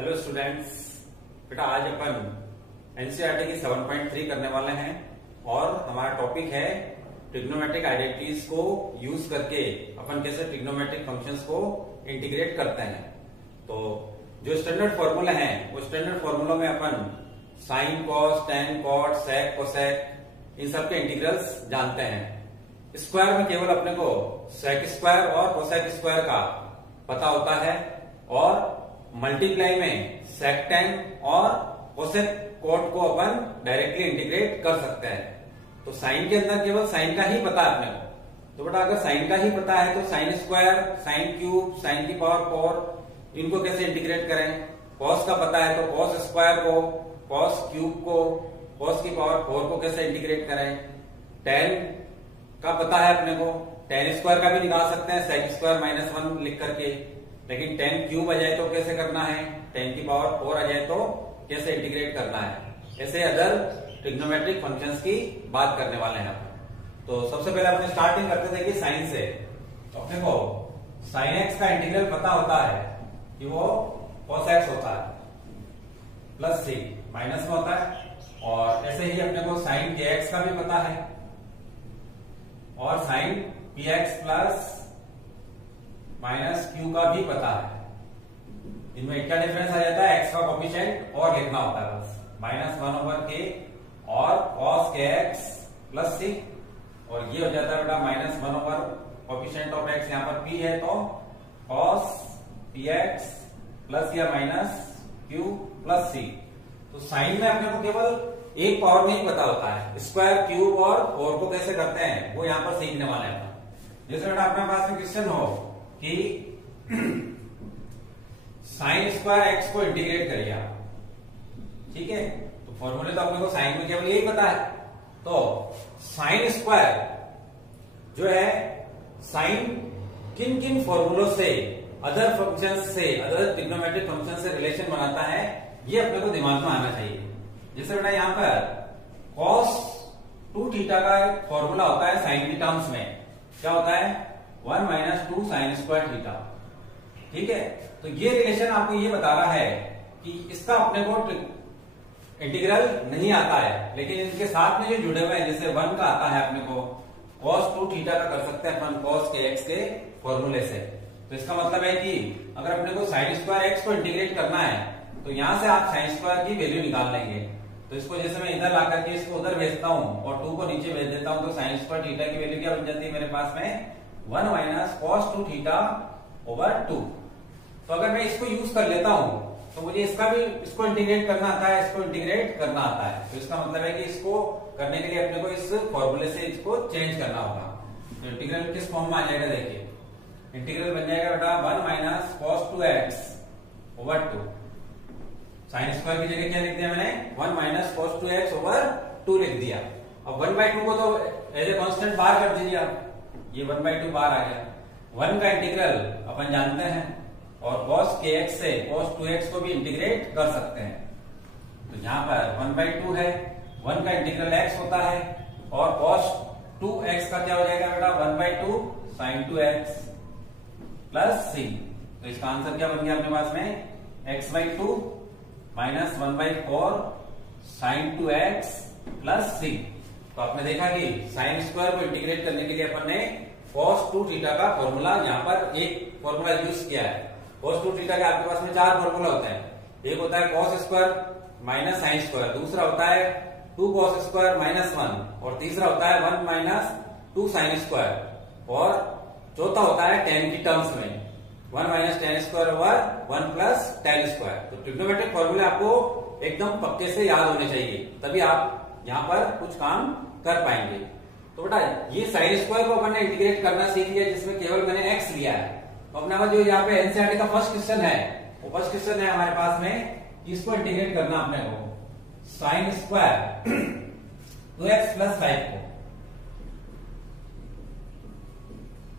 Hello students, बेटा आज अपन NCERT की 7.3 करने वाले हैं और हमारा टॉपिक है ट्रिग्नोमेट्रिक आइडेंटिटीज को यूज करके अपन कैसे ट्रिग्नोमेट्रिक फंक्शंस को इंटीग्रेट करते हैं। तो जो स्टैंडर्ड फॉर्मूला हैं वो स्टैंडर्ड फॉर्मूला में अपन साइन, कॉस, टेन, कॉट, सेक, कोसेक इन सब के इंटीग्रल्स जानते हैं। स्क्वायर में केवल अपने को सेक स्क्वायर और कोसेक स्क्वायर का पता होता है और मल्टीप्लाई में सेक टेन और कोसेक कॉट को अपन डायरेक्टली इंटीग्रेट कर सकते हैं। तो साइन के अंदर केवल साइन का ही पता है अपने को। तो बेटा अगर साइन का ही पता है तो sine square, sine cube, sine की पावर 4 इनको कैसे इंटीग्रेट करें। कॉस का पता है तो कॉस स्क्वायर को, कॉस क्यूब को, कॉस की पावर 4 को कैसे इंटीग्रेट करें। टेन का पता है अपने को, टेन स्क्वायर का भी निकाल सकते हैं सेक स्क्वायर -1 लिख करके, लेकिन टेन क्यूब आ जाए तो कैसे करना है, टेन की पावर 4 आ जाए तो कैसे इंटीग्रेट करना है। ऐसे अदर ट्रिग्नोमेट्रिक फंक्शंस की बात करने वाले हैं। तो सबसे पहले अपने स्टार्टिंग करते थे कि साइन से। तो अपने को साइन एक्स का इंटीग्रल पता होता है कि वो cos x होता है प्लस सी माइनस में होता है, और ऐसे ही अपने को साइन के एक्स का भी पता है और sine P X plus minus Q का भी पता है। इनमें क्या डिफरेंस आ जाता है, एक्स का कोफिशिएंट और लिखना होता है बस, -1/k और cos के एक्स प्लस सी, और ये हो जाता है बेटा -1/कोफिशिएंट ऑफ एक्स, यहाँ पर p है तो cos px प्लस या माइनस q प्लस सी। तो साइन में अपने को केवल एक पावर नहीं पता होता है, स्क्वायर, क्यूब और 4 को कैसे करते हैं वो यहाँ पर सीखने वाले हैं। जैसे बेटा अपने पास में क्वेश्चन हो कि साइन स्क्वायर एक्स को इंटीग्रेट करिए आप, ठीक है। तो फॉर्मूले तो अपने को साइन में केवल यही पता है। तो साइन स्क्वायर जो है, साइन किन किन फॉर्मूलों से, अदर फंक्शंस से, अदर ट्रिग्नोमेट्रिक फंक्शन से रिलेशन बनाता है, ये अपने को दिमाग में आना चाहिए। जैसे बेटा यहाँ पर cos 2θ का फॉर्मूला होता है साइन की टर्म्स में, क्या होता है 1 - 2 sin स्क्वायर थीटा, ठीक है। तो ये रिलेशन आपको ये बता रहा है कि इसका अपने को इंटीग्रल नहीं आता है, लेकिन इनके साथ में जो जुड़े हुए हैं, जैसे 1 का आता है अपने को cos 2θ का कर सकते हैं अपन cos के x के फॉर्मूले से। तो इसका मतलब है कि अगर अपने को साइन स्क्वायर एक्स को इंटीग्रेट करना है तो यहां से आप साइन स्क्वायर की वैल्यू निकाल लेंगे। तो इसको जैसे मैं इधर ला करके इसको उधर भेजता हूं और 2 को नीचे भेज देता हूं, तो साइन स्क्वायर थीटा की वैल्यू क्या बन जाती है मेरे पास में 1 - cos 2θ/2। तो अगर मैं इसको यूज कर लेता हूं तो मुझे इसका भी, इसको इंटीग्रेट करना आता है, इसको इंटीग्रेट करना आता है। तो इसका मतलब है कि इसको करने के लिए अपने को इस फॉर्मूले से इसको चेंज करना होगा। तो इंटीग्रल किस फॉर्म में आ जाएगा, देखिए इंटीग्रल बन जाएगा बेटा 1 - cos 2x/2। साइन स्क्वायर की जगह क्या लिख दिया मैंने, 1 - cos 2x/2 लिख दिया। अब 1/2 को तो एज ए कांस्टेंट बाहर कर दीजिए आप, ये 1/2 बाहर आ गया। 1 का इंटीग्रल अपन जानते हैं और cos के x से cos 2x को भी इंटीग्रेट कर सकते हैं। तो यहाँ पर 1/2 है, 1 का इंटीग्रल x होता है और cos 2x का क्या हो जाएगा बेटा 1/2 sin 2x प्लस c। तो इसका आंसर क्या बन गया अपने पास में x/2 -1/4 sin 2x plus c। तो आपने देखा कि साइन स्क्वायर को इंटीग्रेट करने के लिए अपन ने cos 2θ का फॉर्मूला यहाँ पर एक फॉर्मूला यूज किया है। cos 2θ के आपके पास में 4 फॉर्मूला होते हैं। एक होता है cos square minus sine square, दूसरा होता है 2 cos स्क्वायर -1, और तीसरा होता है 1 - 2 sin स्क्वायर, और चौथा होता है tan की टर्म्स में 1 - tan स्क्वायर/1 + tan स्क्वायर। तो ट्रिग्नोमेट्रिक फॉर्मूले आपको एकदम पक्के से याद होने चाहिए, तभी आप यहाँ पर कुछ काम कर पाएंगे। तो बेटा ये साइन स्क्वायर को अपन ने इंटीग्रेट करना सीख लिया, जिसमें केवल मैंने x लिया है। तो अपना जो यहाँ पे एनसीईआरटी का फर्स्ट क्वेश्चन है, वो फर्स्ट क्वेश्चन है हमारे पास में, इसको इंटीग्रेट करना अपने को साइन स्क्वायर 2x + 5 को,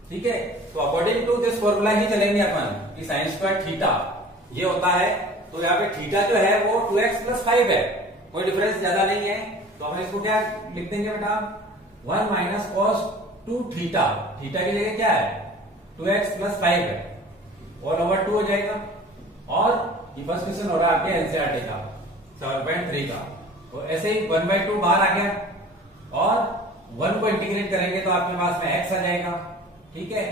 ठीक है। तो अकॉर्डिंग टू दिस फॉर्मूला ही चलेंगे अपन कि साइन स्क्वायर थीटा ये होता है। तो यहाँ पे थीटा जो है वो 2x + 5 है, कोई डिफरेंस ज्यादा नहीं है। तो हम इसको क्या लिख देंगे बेटा 1 - cos 2θ, थीटा की जगह क्या है 2x + 5 है, और ओवर 2 हो जाएगा। और ये फर्स्ट क्वेश्चन हो रहा है आपके एनसीईआरटी का 7.3 का। तो ऐसे ही 1/2 बाहर आ गया और 1 को इंटीग्रेट करेंगे तो आपके पास में x आ जाएगा। ठीक है,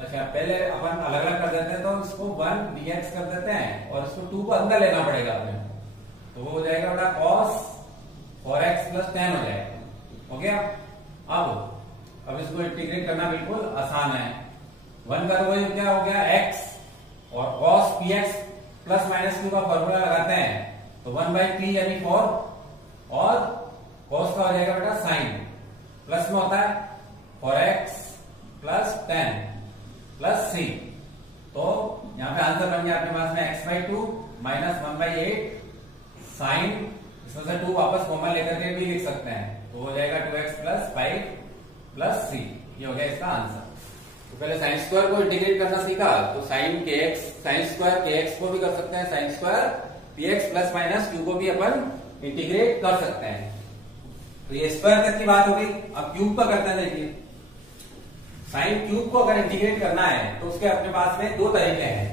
अच्छा पहले अपन अलग अलग कर देते हैं, तो इसको 1 dx कर देते हैं और इसको 2 को अंदर लेना पड़ेगा अपने, तो वो हो जाएगा बेटा cos 4x + 10 हो जाएगा। हो गया। अब इसको इंटीग्रेट करना बिल्कुल आसान है। 1 का तो वही क्या हो गया x, और cos px ± q का फॉर्मूला लगाते हैं तो 1/p यानी 4, और cos का हो जाएगा बेटा sin, प्लस में होता है 4x + 10 + c। तो यहां पे आंसर बन गया आपके पास में x/2 - 1/8 sin, इसमें से 2 वापस कॉमन लेकर के भी लिख सकते हैं, तो हो जाएगा 2x + 5 + c। ये हो गया इसका आंसर। तो पहले साइन स्क्वायर को इंटीग्रेट करना सीखा, तो sin स्क्वायर kx को भी कर सकते हैं, sin स्क्वायर px ± q को भी अपन इंटीग्रेट कर सकते हैं। तो ये स्क्वायर तक की बात हो गई। अब क्यूब का करते हैं। देखिए साइन क्यूब को अगर इंटीग्रेट करना है तो उसके अपने पास में 2 तरीके हैं।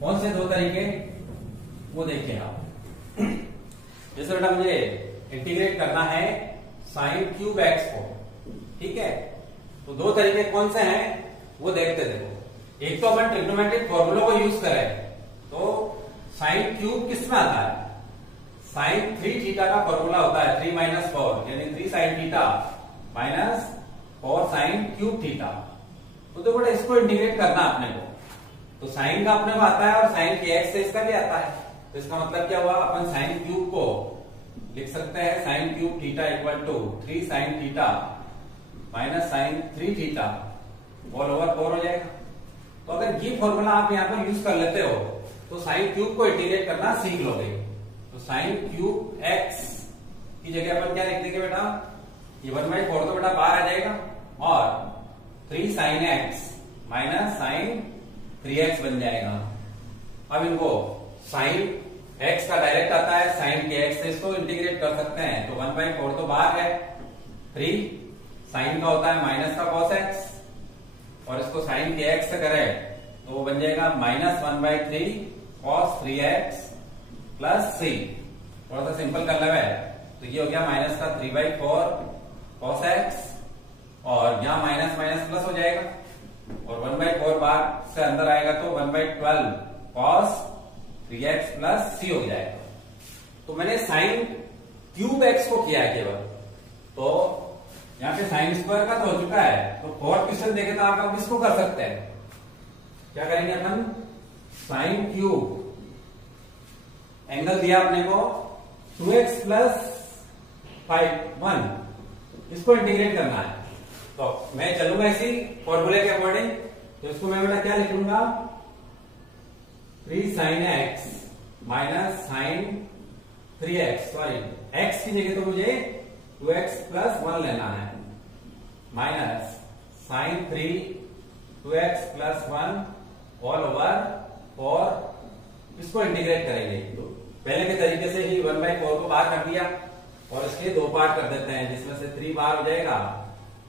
कौन से 2 तरीके, वो देखिए आप। जैसे बेटा मुझे इंटीग्रेट करना है साइन क्यूब x को, ठीक है, तो 2 तरीके कौन से हैं वो देखते। देखो एक तो अपन ट्रिग्नोमेट्रिक फॉर्मूला को यूज करें, तो साइन क्यूब किस में आता है, साइन 3 थीटा का फॉर्मूला होता है 3 - 4 यानी 3 sin theta - 4 sin cube theta. तो देखो बेटा इसको इंटीग्रेट करना अपने को, तो साइन का अपने को आता है और साइन kx से इसका भी आता है। तो इसका मतलब क्या हुआ, अपन साइन क्यूब को लिख सकते हैं sine cube theta = 3 sin theta - sin 3 theta all over 4 हो जाएगा। तो अगर ये फॉर्मूला आप यहाँ पर यूज कर लेते हो तो साइन क्यूब को इंटीग्रेट करना सीख लोगे। तो साइन क्यूब x की जगह अपन क्या लिख देंगे बेटा, ये 1/4 तो बेटा बाहर आ जाएगा, और 3 sin x - sin 3x बन जाएगा। अब इनको साइन x का डायरेक्ट आता है, साइन kx से इसको इंटीग्रेट कर सकते हैं, तो 1/4 तो बाहर है, 3 साइन का होता है माइनस का cos x, और इसको साइन kx से करें तो वो बन जाएगा -1/3 cos 3x + c। थोड़ा सा सिंपल कर लेवे, तो ये हो गया -3/4 cos x, और यहाँ माइनस माइनस प्लस हो जाएगा, और 1/4 बाहर से अंदर आएगा तो 1/12 cos 3x + c हो जाएगा। तो मैंने साइन क्यूब x को किया है केवल, तो यहाँ पे साइन स्क्वायर का तो हो चुका है। तो 4th क्वेश्चन देखे तो आप इसको कर सकते हैं। क्या करेंगे अपन, साइन क्यूब एंगल दिया अपने को 2x + 1, इसको इंटीग्रेट करना है। तो मैं चलूंगा इसी फॉर्मूले के अकॉर्डिंग, तो इसको मैं बेटा क्या लिखूंगा, 3 sin x - sin 3x, sorry x की जगह तो मुझे 2x + 1 लेना है, minus sin 3 2x + 1 all over 4, इसको इंटीग्रेट करेंगे। तो पहले के तरीके से ही 1/4 को बाहर कर दिया और इसके 2 पार्ट कर देते हैं, जिसमें से 3 बाहर हो जाएगा,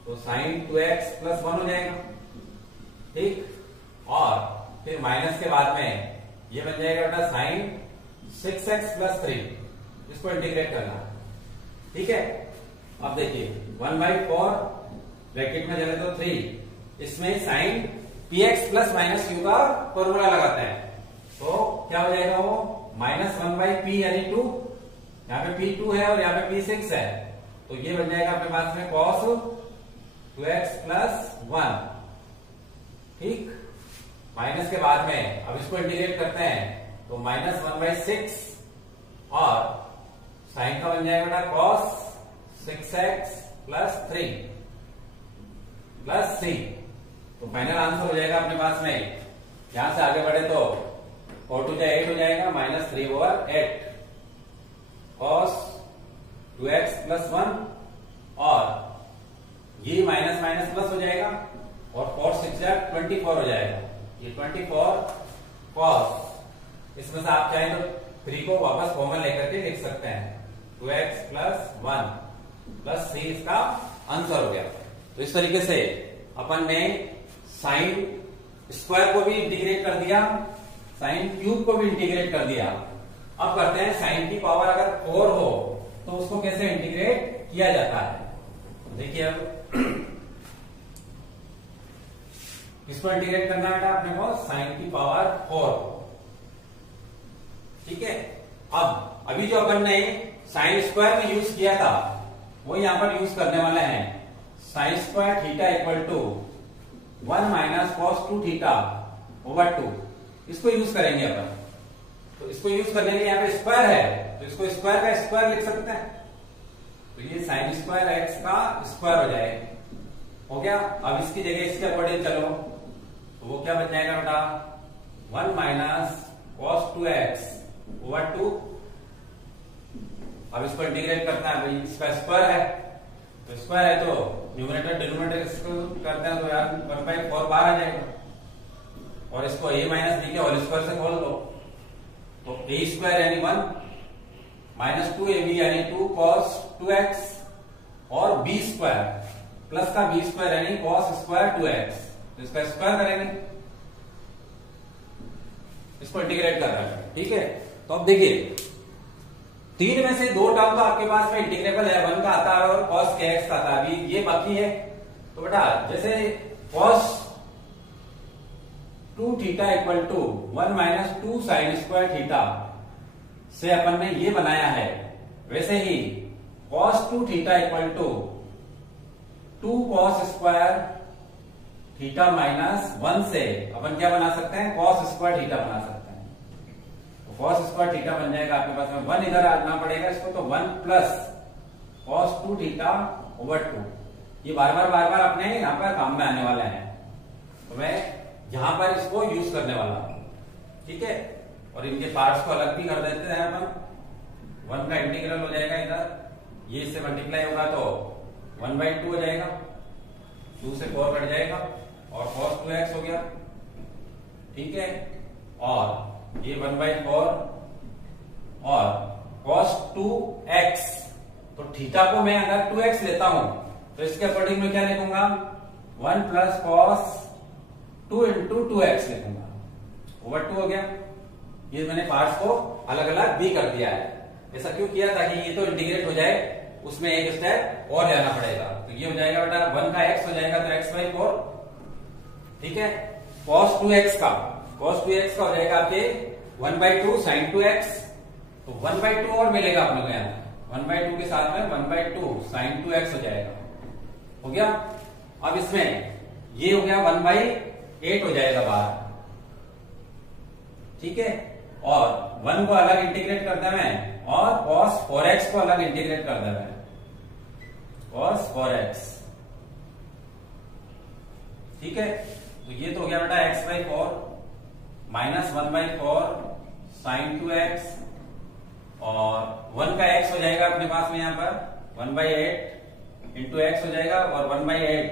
तो sin 2x + 1 हो जाएगा, ठीक, और फिर माइनस के बाद में ये बन जाएगा बेटा sin 6x + 3, इसको इंटीग्रेट करना, ठीक है। अब देखिए 1/4 ब्रैकेट में चले तो 3, इसमें sin px ± q का फॉर्मूला लगाते हैं, तो क्या हो जाएगा वो -1/p यानी 2, यहाँ पे p2 है और यहाँ पे p6 है, तो ये बन जाएगा अपने पास में cos 2x + 1, ठीक। माइनस के बाद में अब इसको इंटीग्रेट करते हैं, तो -1/6 और साइन का बन जाएगा बेटा cos 6x + 3 + c। तो फाइनल आंसर हो जाएगा अपने पास में, यहां से आगे बढ़े तो 4 × 8 हो जाएगा, -3/8 cos 2x + 1, और ये माइनस माइनस प्लस हो जाएगा, और 4 × 6 = 24 हो जाएगा, ये 24 cos, इसमें से आप चाहें तो 3 को वापस कॉमन लेकर के लिख सकते हैं, 2x + 1 + c इसका आंसर हो गया। तो इस तरीके से अपन ने साइन स्क्वायर को भी इंटीग्रेट कर दिया, साइन क्यूब को भी इंटीग्रेट कर दिया। अब करते हैं साइन की पावर अगर 4 हो तो उसको कैसे इंटीग्रेट किया जाता है। देखिए अब किसको इंटीग्रेट करना है बेटा अपने को, साइन की पावर 4। ठीक है, अब अभी जो अपन ने साइन स्क्वायर में यूज किया था वो यहां पर यूज करने वाले हैं। Sine square theta equal to 1 minus कॉस 2 थीटा ओवर 2, इसको यूज करेंगे अपन। तो इसको यूज करने के लिए यहाँ पे स्क्वायर है तो इसको स्क्वायर का स्क्वायर लिख सकते हैं। तो ये साइन स्क्वायर एक्स का स्क्वायर हो जाएगा, हो गया। अब इसकी जगह इसके अकॉर्डिंग चलो तो वो क्या बन जाएगा बेटा, 1 माइनस कॉस 2x ओवर 2। अब इसको इंटीग्रेट करना है, भाई इसका स्क्वायर है तो स्क्वायर है तो न्यूमरेटर डिनोमिनेटर इसको करते हैं तो यार 1/4 बाहर आ जाएगा और इसको a माइनस बी के होल स्क्वायर से खोल दो तो a स्क्वायर यानी 1 माइनस 2ab यानी 2 cos 2x और b स्क्वायर प्लस का b स्क्वायर यानी cos स्क्वायर 2x, तो इसका स्क्वायर करेंगे, इसको इंटीग्रेट कर रहा है। ठीक है, तो अब देखिए 3 में से 2 टर्म तो आपके पास में इंटीग्रेबल है, 1 का आता है और cos के x का आता है, अभी ये बाकी है। तो बेटा जैसे cos 2 theta equal to 1 minus 2 sine square theta से अपन ने ये बनाया है, वैसे ही cos 2 theta equal to 2 cos square theta minus 1 से अपन क्या बना सकते हैं, cos स्क्वायर थीटा बना सकते हैं। cos स्क्वायर थीटा बन जाएगा आपके पास में, 1 इधर आना पड़ेगा इसको, तो 1 प्लस cos 2 थीटा ओवर 2। ये बार बार अपने यहाँ पर काम में आने वाले हैं, तो मैं यहां पर इसको यूज करने वाला हूं। ठीक है, और इनके पार्ट्स को अलग भी कर देते हैं अपन। 1 का इंटीग्रल हो जाएगा इधर, ये इससे मल्टीप्लाई होगा तो 1/2 हो जाएगा, 2 से 4 कट जाएगा और cos 2x हो गया। ठीक है, और ये 1/4 और cos 2x, तो थीटा को मैं अगर 2x लेता हूं तो इसके अकॉर्डिंग में क्या लिखूंगा, 1 प्लस cos 2 इंटू 2x लिखूंगा, ओवर 2 हो गया। ये मैंने पार्ट्स को अलग अलग भी कर दिया है। ऐसा क्यों किया, ताकि ये तो इंटीग्रेट हो जाए, उसमें एक स्टेप और जाना पड़ेगा। तो ये हो जाएगा बेटा 1 का x हो जाएगा तो x/4। ठीक है, cos 2x का हो जाएगा आपके 1/2 sin 2x, तो 1/2 और मिलेगा अपने को यहाँ, 1/2 के साथ में 1/2 sin 2x हो जाएगा, हो गया। अब इसमें ये हो गया 1/8 हो जाएगा बाहर। ठीक है, और 1 को अलग इंटीग्रेट कर देना है और cos 4x को अलग इंटीग्रेट कर देना है, cos 4x। ठीक है, तो ये तो हो गया बेटा x/4 माइनस 1/4 sin 2x, और 1 का x हो जाएगा अपने पास में यहां पर 1/8 इंटू x हो जाएगा और 1/8,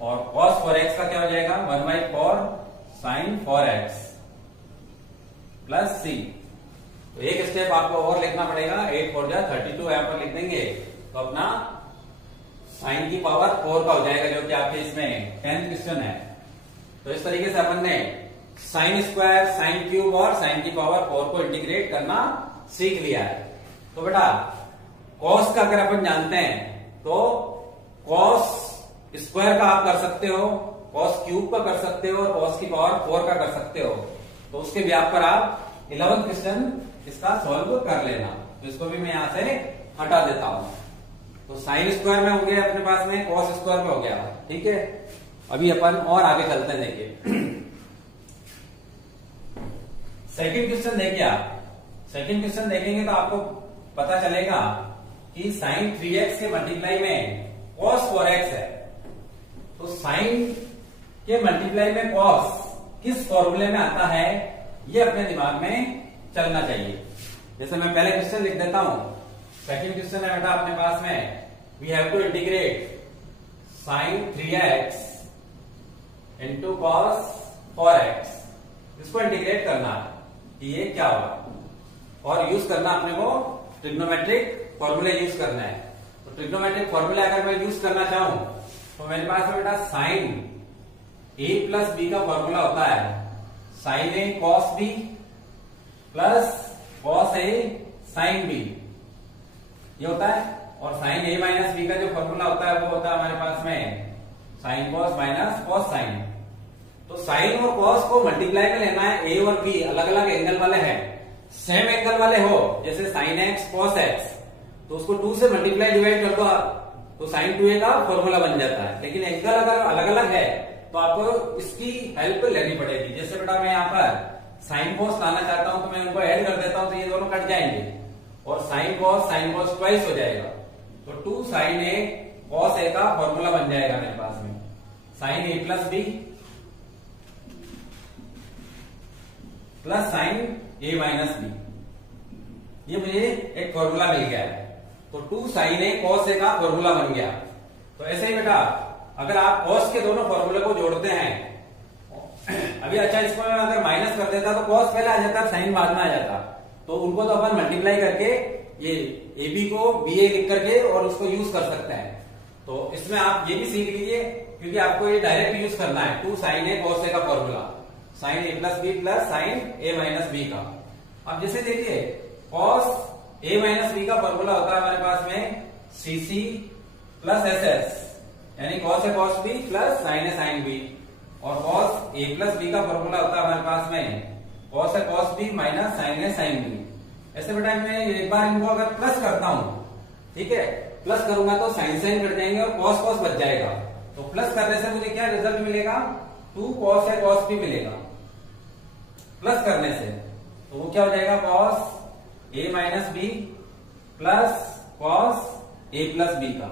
और cos 4x का क्या हो जाएगा 1/4 sin 4x प्लस c। तो एक स्टेप आपको और लिखना पड़ेगा, 8 4 जा 32 यहां पर लिख देंगे तो अपना साइन की पावर 4 का हो जाएगा, जो कि आपके इसमें 10th क्वेश्चन है। तो इस तरीके से अपन ने साइन स्क्वायर, साइन क्यूब और साइन की पावर 4 को इंटीग्रेट करना सीख लिया है। तो बेटा कॉस का अगर अपन जानते हैं तो कॉस स्क्वायर का आप कर सकते हो, कॉस क्यूब का कर सकते हो और कॉस की पावर 4 का कर सकते हो। तो उसके व्याप पर आप 11th क्वेश्चन इसका सॉल्व कर लेना। तो इसको भी मैं यहां से हटा देता हूं। तो साइन स्क्वायर में हो गया अपने पास में, कॉस स्क्वायर में हो गया। ठीक है, अभी अपन और आगे चलते हैं। देखिए सेकंड क्वेश्चन देखिए आप, सेकंड क्वेश्चन देखेंगे तो आपको पता चलेगा कि साइन 3x के मल्टीप्लाई में cos 4x है। तो साइन के मल्टीप्लाई में cos किस फॉर्मूले में आता है, ये अपने दिमाग में चलना चाहिए। जैसे मैं पहले क्वेश्चन लिख देता हूं। सेकंड क्वेश्चन है बेटा अपने पास में, we have to integrate sine 3x into cos 4x। इसको इंटीग्रेट करना है कि ये क्या होगा, और यूज करना अपने को ट्रिग्नोमेट्रिक फॉर्मूले यूज करना है। तो ट्रिग्नोमेट्रिक फॉर्मूला अगर मैं यूज करना चाहूं तो मेरे पास बेटा साइन a प्लस बी का फॉर्मूला होता है sign A cos B plus cos A sine B, ये होता है। और साइन ए माइनस बी का जो फॉर्मूला होता है वो होता है हमारे पास में sine cos minus cos sine. तो साइन और कॉस को मल्टीप्लाई में लेना है। ए और बी अलग अलग एंगल वाले हैं, सेम एंगल वाले हो, जैसे साइन एक्स कॉस एक्स, तो उसको 2 से मल्टीप्लाई डिवाइड कर दो आप, तो साइन 2a का फॉर्मूला बन जाता है। लेकिन एंगल अगर अलग अलग है तो आपको इसकी हेल्प लेनी पड़ेगी। जैसे बेटा मैं यहाँ पर साइन कॉस लाना चाहता हूं तो मैं उनको ऐड कर देता हूं, तो ये दोनों कट जाएंगे और साइन कॉस ट्वाइस हो जाएगा। तो 2 साइन ए कॉस ए का फॉर्मूला बन जाएगा मेरे पास में sign A plus B plus sine A minus B, ये मुझे एक फॉर्मूला मिल गया है। तो 2 साइन ए कॉस ए का फॉर्मूला बन गया। तो ऐसे ही बेटा अगर आप कॉस के दोनों फॉर्मूले को जोड़ते हैं, अभी अच्छा इसको अगर माइनस कर देता तो कॉस पहले आ जाता, साइन बाद में आ जाता, तो उनको तो अपन मल्टीप्लाई करके ये ए बी को बी ए लिख करके और उसको यूज कर सकते हैं। तो इसमें आप ये भी सीख लीजिए, क्योंकि आपको ये डायरेक्ट यूज करना है 2 साइन ए कॉस ए का formula, sign A plus B plus sine A minus B का। अब जैसे देखिए कॉस ए माइनस बी का फॉर्मूला होता है हमारे पास में सी सी प्लस एस एस, यानी cos A cos B plus sine A sine B. और कॉस ए प्लस बी का फॉर्मूला होता है हमारे पास में cos A cos B minus sign A sine B. ऐसे बेटा मैं एक बार इनको अगर प्लस करता हूं, ठीक है, प्लस करूंगा तो साइन साइन कट जाएंगे और कॉस कॉस बच जाएगा। तो प्लस करने से मुझे क्या रिजल्ट मिलेगा, 2 कॉस ए कॉस बी मिलेगा प्लस करने से। तो वो क्या हो जाएगा, cos A minus B plus cos A plus B का।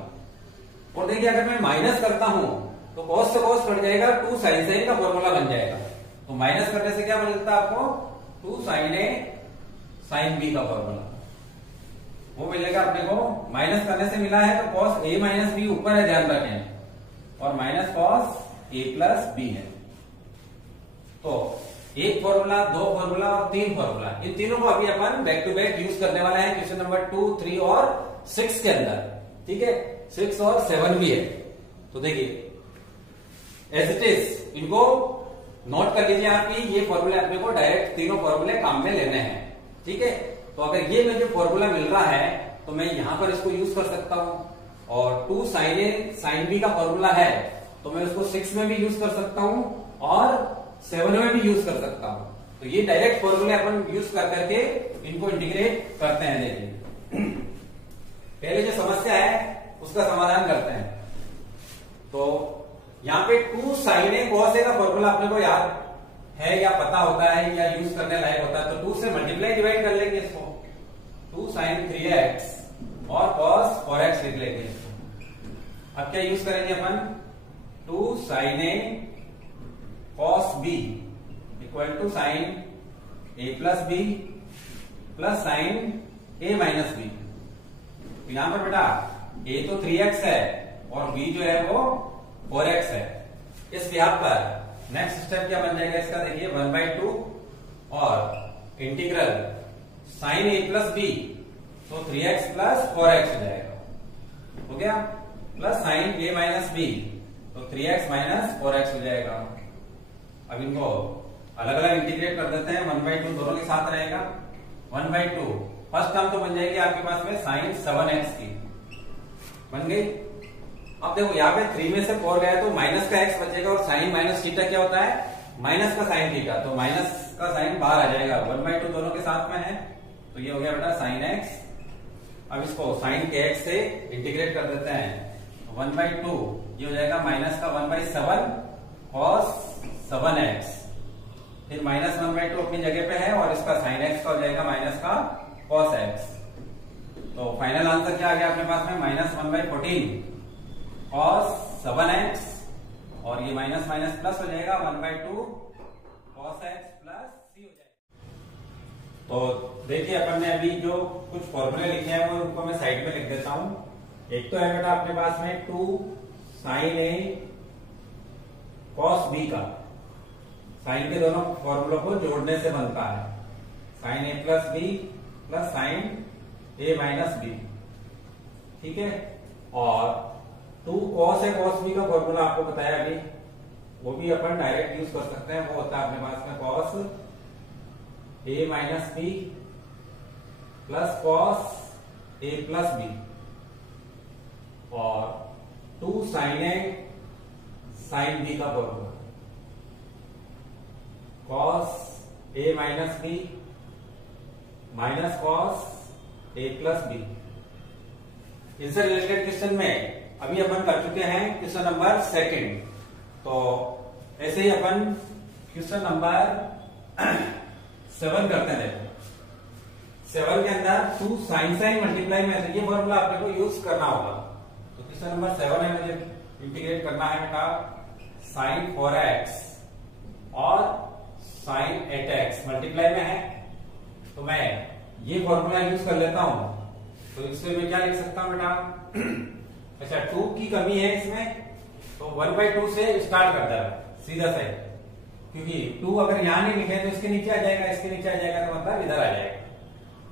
और देखिए अगर मैं माइनस करता हूं तो कॉस से कॉस कट जाएगा, 2 साइन साइन का फॉर्मूला बन जाएगा। तो माइनस करने से क्या मिलता है आपको, 2 साइन ए साइन बी का फॉर्मूला वो मिलेगा अपने को। माइनस करने से मिला है तो कॉस ए माइनस बी ऊपर है, ध्यान रखें, और minus cos A plus B है। तो 1 फॉर्मूला, 2 फॉर्मूला और 3 फॉर्मूला, इन तीनों को अभी अपन बैक टू बैक यूज करने वाले हैं क्वेश्चन नंबर 2, 3 और 6 के अंदर, ठीक है। 6 और 7 भी है। तो देखिए एज इट इज इनको नोट कर लीजिए आप कि ये फॉर्मूले अपने को डायरेक्ट तीनों फॉर्मूले काम में लेने हैं, ठीक है। तो अगर ये मुझे फॉर्मूला मिल रहा है तो मैं यहां पर इसको यूज कर सकता हूं, और 2 साइन ए साइन बी का फॉर्मूला है तो मैं उसको 6 में भी यूज कर सकता हूं और 7 में भी यूज कर सकता हूं। तो ये डायरेक्ट फॉर्मूले अपन यूज कर करके इनको इंटीग्रेट करते हैं। देखिए पहले जो समस्या है उसका समाधान करते हैं। तो यहाँ पे 2 साइन ए कॉस ए का फॉर्मूला अपने को याद है या पता होता है या यूज करने लायक होता है, तो 2 से मल्टीप्लाई डिवाइड कर लेंगे इसको, 2 साइन 3x और कॉस 4x लिख लेंगे इसको। अब क्या यूज करेंगे अपन, 2 sine A cos B equal to sine A plus B plus sine A minus B. तो यहां पर बेटा a तो 3x है और b जो है वो 4x है। इस बिहाफ पर नेक्स्ट स्टेप क्या बन जाएगा इसका, देखिए 1/2 और integral sign A plus B, तो 3x प्लस 4x हो जाएगा, हो गया, plus sine A minus B, तो 3x माइनस 4x हो जाएगा। अब इनको अलग अलग इंटीग्रेट कर देते हैं, 1/2 दोनों के साथ रहेगा। 1/2 फर्स्ट टर्म तो बन जाएगी आपके पास में साइन 7x की, बन गई। अब देखो यहाँ पे 3 में से 4 गया तो माइनस का x बचेगा, और साइन माइनस थीटा क्या होता है, माइनस का साइन थीटा, तो माइनस का साइन बाहर आ जाएगा। 1/2 दोनों के साथ में है, तो ये हो गया बेटा साइन x। अब इसको साइन के x से इंटीग्रेट कर देते हैं, 1/2 ये हो जाएगा माइनस का 1/7 cos 7x, फिर माइनस 1/2 अपनी जगह पे है, और इसका साइन x का हो जाएगा माइनस का cos x। तो फाइनल आंसर क्या आ गया अपने पास में, माइनस 1/14 cos 7x, और ये माइनस माइनस प्लस हो जाएगा 1/2 cos x प्लस c हो जाएगा। तो देखिए अपन ने अभी जो कुछ फॉर्मूले लिखे हैं वो उनको मैं साइड में लिख देता हूं। एक तो है बेटा अपने पास में 2 साइन ए cos b का, साइन के दोनों फॉर्मूलों को जोड़ने से बनता है sign A plus B plus sine A minus B, ठीक है। और 2 cos ए cos b का फॉर्मूला आपको बताया अभी, वो भी अपन डायरेक्ट यूज कर सकते हैं। वो होता है अपने पास में cos A minus B plus cos A plus B और 2 साइन ए साइन बी का formula cos A minus b minus cos A plus B. इनसे रिलेटेड क्वेश्चन में अभी अपन कर चुके हैं क्वेश्चन नंबर 2। तो ऐसे ही अपन क्वेश्चन नंबर 7 करते हैं। देखो 7 के अंदर 2 साइन साइन मल्टीप्लाई में ये फॉर्मूला आपने को यूज करना होगा। तो क्वेश्चन नंबर 7 है, मुझे इंटीग्रेट करना है बेटा साइन 4x और साइन 8x मल्टीप्लाई में है। तो मैं ये फॉर्मूला यूज कर लेता हूं। तो इसमें मैं क्या लिख सकता हूं बेटा, अच्छा 2 की कमी है इसमें, तो 1/2 से स्टार्ट करता है सीधा से, क्योंकि 2 अगर यहां नहीं लिखे तो इसके नीचे आ जाएगा, इसके नीचे आ जाएगा तो मतलब इधर आ जाएगा।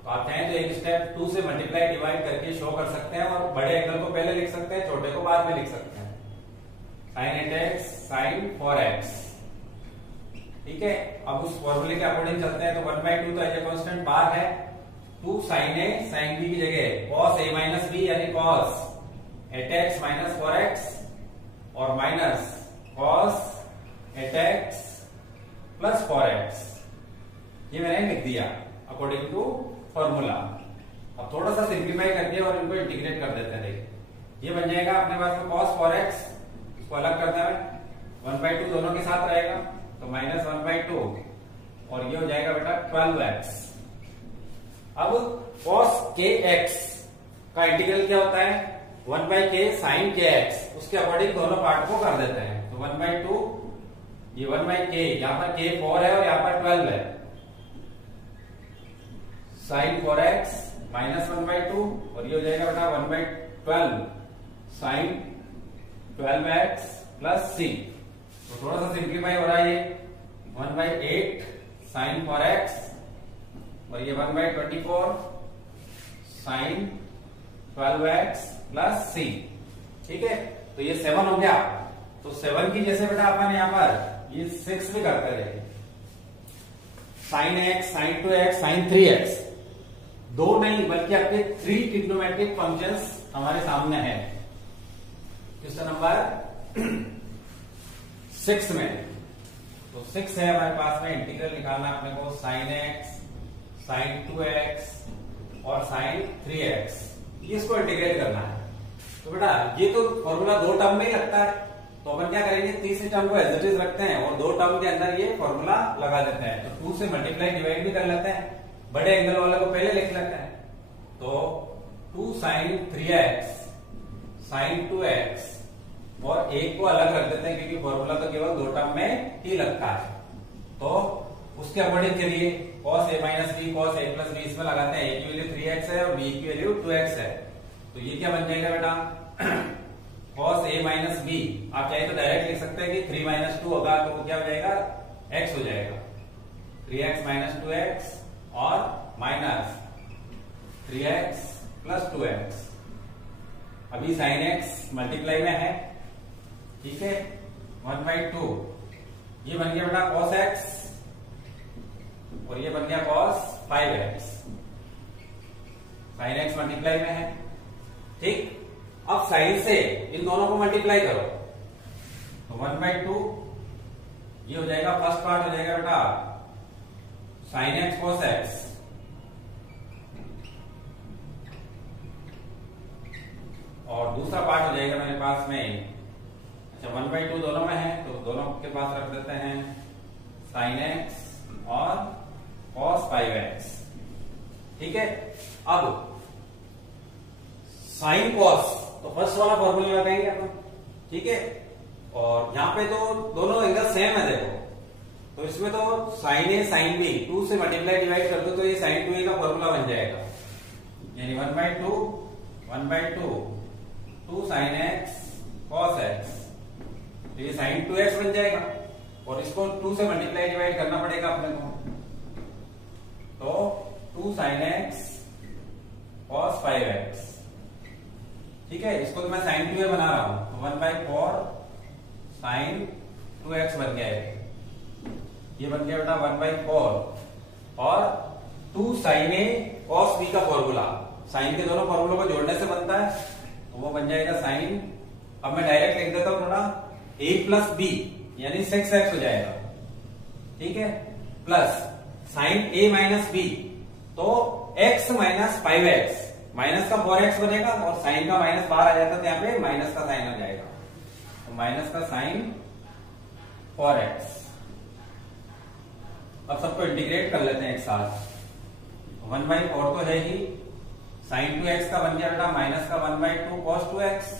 तो आप चाहें तो एक स्टेप 2 से मल्टीप्लाई डिवाइड करके शो कर सकते हैं और बड़े एंगल को पहले लिख सकते हैं, छोटे को बाद में लिख सकते हैं। साइन 8x साइन 4x, ठीक है। अब उस फॉर्मूले के अकॉर्डिंग चलते हैं। तो 1/2 तो एज ए कांस्टेंट बार है, 2 साइन ए साइन बी की जगह कॉस ए माइनस बी यानी कॉस 8x माइनस 4x और minus cos 8x plus 4x, ये मैंने लिख दिया अकॉर्डिंग टू फॉर्मूला। अब थोड़ा सा सिंप्लीफाई करके और इनको इंटीग्रेट कर देते हैं। देखिए ये बन जाएगा अपने पास में cos 4x, इसको अलग करना है 1/2 दोनों के साथ रहेगा तो माइनस 1/2 और ये हो जाएगा बेटा 12x। अब cos kx का इंटीग्रल क्या होता है 1/k sin kx, उसके अकॉर्डिंग दोनों पार्ट को कर देते हैं। तो 1/2 ये 1/k, यहाँ पर k 4 है और यहाँ पर 12 है, sin 4x माइनस 1/2 और ये हो जाएगा बेटा 1/12 sin 12x प्लस c। तो थोड़ा सा सिंप्लीफाई हो रहा है, ये 1/8 sin 4x और ये 1/24 sin 12x प्लस c, ठीक है। तो ये 7 हो गया। तो 7 की जैसे बेटा अपन यहाँ पर ये 6 भी करते रहे, sin x sin 2x sin 3x, 2 नहीं बल्कि आपके 3 ट्रिग्नोमेट्रिक फंक्शंस हमारे सामने हैं क्वेश्चन नंबर 6 में। तो 6 है हमारे पास में, इंटीग्रल निकालना अपने को sin x sin 2x और sin 3x, इसको इंटीग्रेट करना है। तो बेटा ये तो फॉर्मूला 2 टर्म में ही लगता है, तो अपन क्या करेंगे तीसरी टर्म को एज इट इज रखते हैं और 2 टर्म के अंदर ये फॉर्मूला लगा देते हैं। तो 2 से मल्टीप्लाई डिवाइड भी कर लेते हैं, बड़े एंगल वाले को पहले लिख लेते हैं। तो 2 sin 3x sin 2x और एक को अलग रख देते हैं क्योंकि फॉर्मूला तो केवल 2 टर्म में ही लगता है। तो उसके अकॉर्डिंग चलिए cos a minus B cos a plus B इसमें लगाते हैं। a की वैल्यू 3x है और b की वैल्यू 2x है। तो ये क्या बन जाएगा बेटा cos a माइनस बी, आप चाहे तो डायरेक्ट लिख सकते हैं कि 3 माइनस 2 होगा तो वो क्या हो जाएगा x हो जाएगा, 3x माइनस 2x और माइनस 3x प्लस 2x। अभी sin x मल्टीप्लाई में है, ठीक है। 1/2 ये बन गया बेटा cos x और ये बन गया cos 5x, sin x multiply में है, ठीक। अब साइन से इन दोनों को मल्टीप्लाई करो तो 1/2 ये हो जाएगा, फर्स्ट पार्ट हो जाएगा बेटा sin x cos x और दूसरा पार्ट हो जाएगा मेरे पास में, अच्छा 1/2 दोनों में है तो दोनों के पास रख देते हैं sin x और cos 5x, ठीक है। अब sin cos तो फर्स्ट वाला फॉर्मूला लगाएंगे अपन, ठीक है। और यहाँ पे तो दोनों एंगल सेम है देखो, तो इसमें तो sin a sin b 2 से मल्टीप्लाई डिवाइड कर दो तो ये sin 2a का फॉर्मूला बन जाएगा, यानी 1/2 2 sin x cos x, तो ये sin 2x बन जाएगा और इसको 2 से मल्टीप्लाई डिवाइड करना पड़ेगा अपने को, तो 2 sin x cos 5x, ठीक है। इसको तो मैं sin 2a बना रहा हूं, तो 1/4 sin 2x बन गया है, ये बन गया बेटा 1/4 और 2 sin a cos b का फॉर्मूला, साइन के दोनों फॉर्मूलों को जोड़ने से बनता है, तो वो बन जाएगा साइन, अब मैं डायरेक्ट लिख देता हूं थोड़ा, a प्लस b यानी 6x हो जाएगा, ठीक है, plus sign a minus b तो x माइनस 5x, माइनस का 4x बनेगा और साइन का माइनस बाहर आ जाता है, तो यहाँ पे माइनस का साइन आ जाएगा, तो माइनस का साइन 4x। अब सबको इंटीग्रेट कर लेते हैं एक साथ, 1/4 तो है ही, साइन 2x का बन गया बेटा माइनस का 1/2 cos 2x,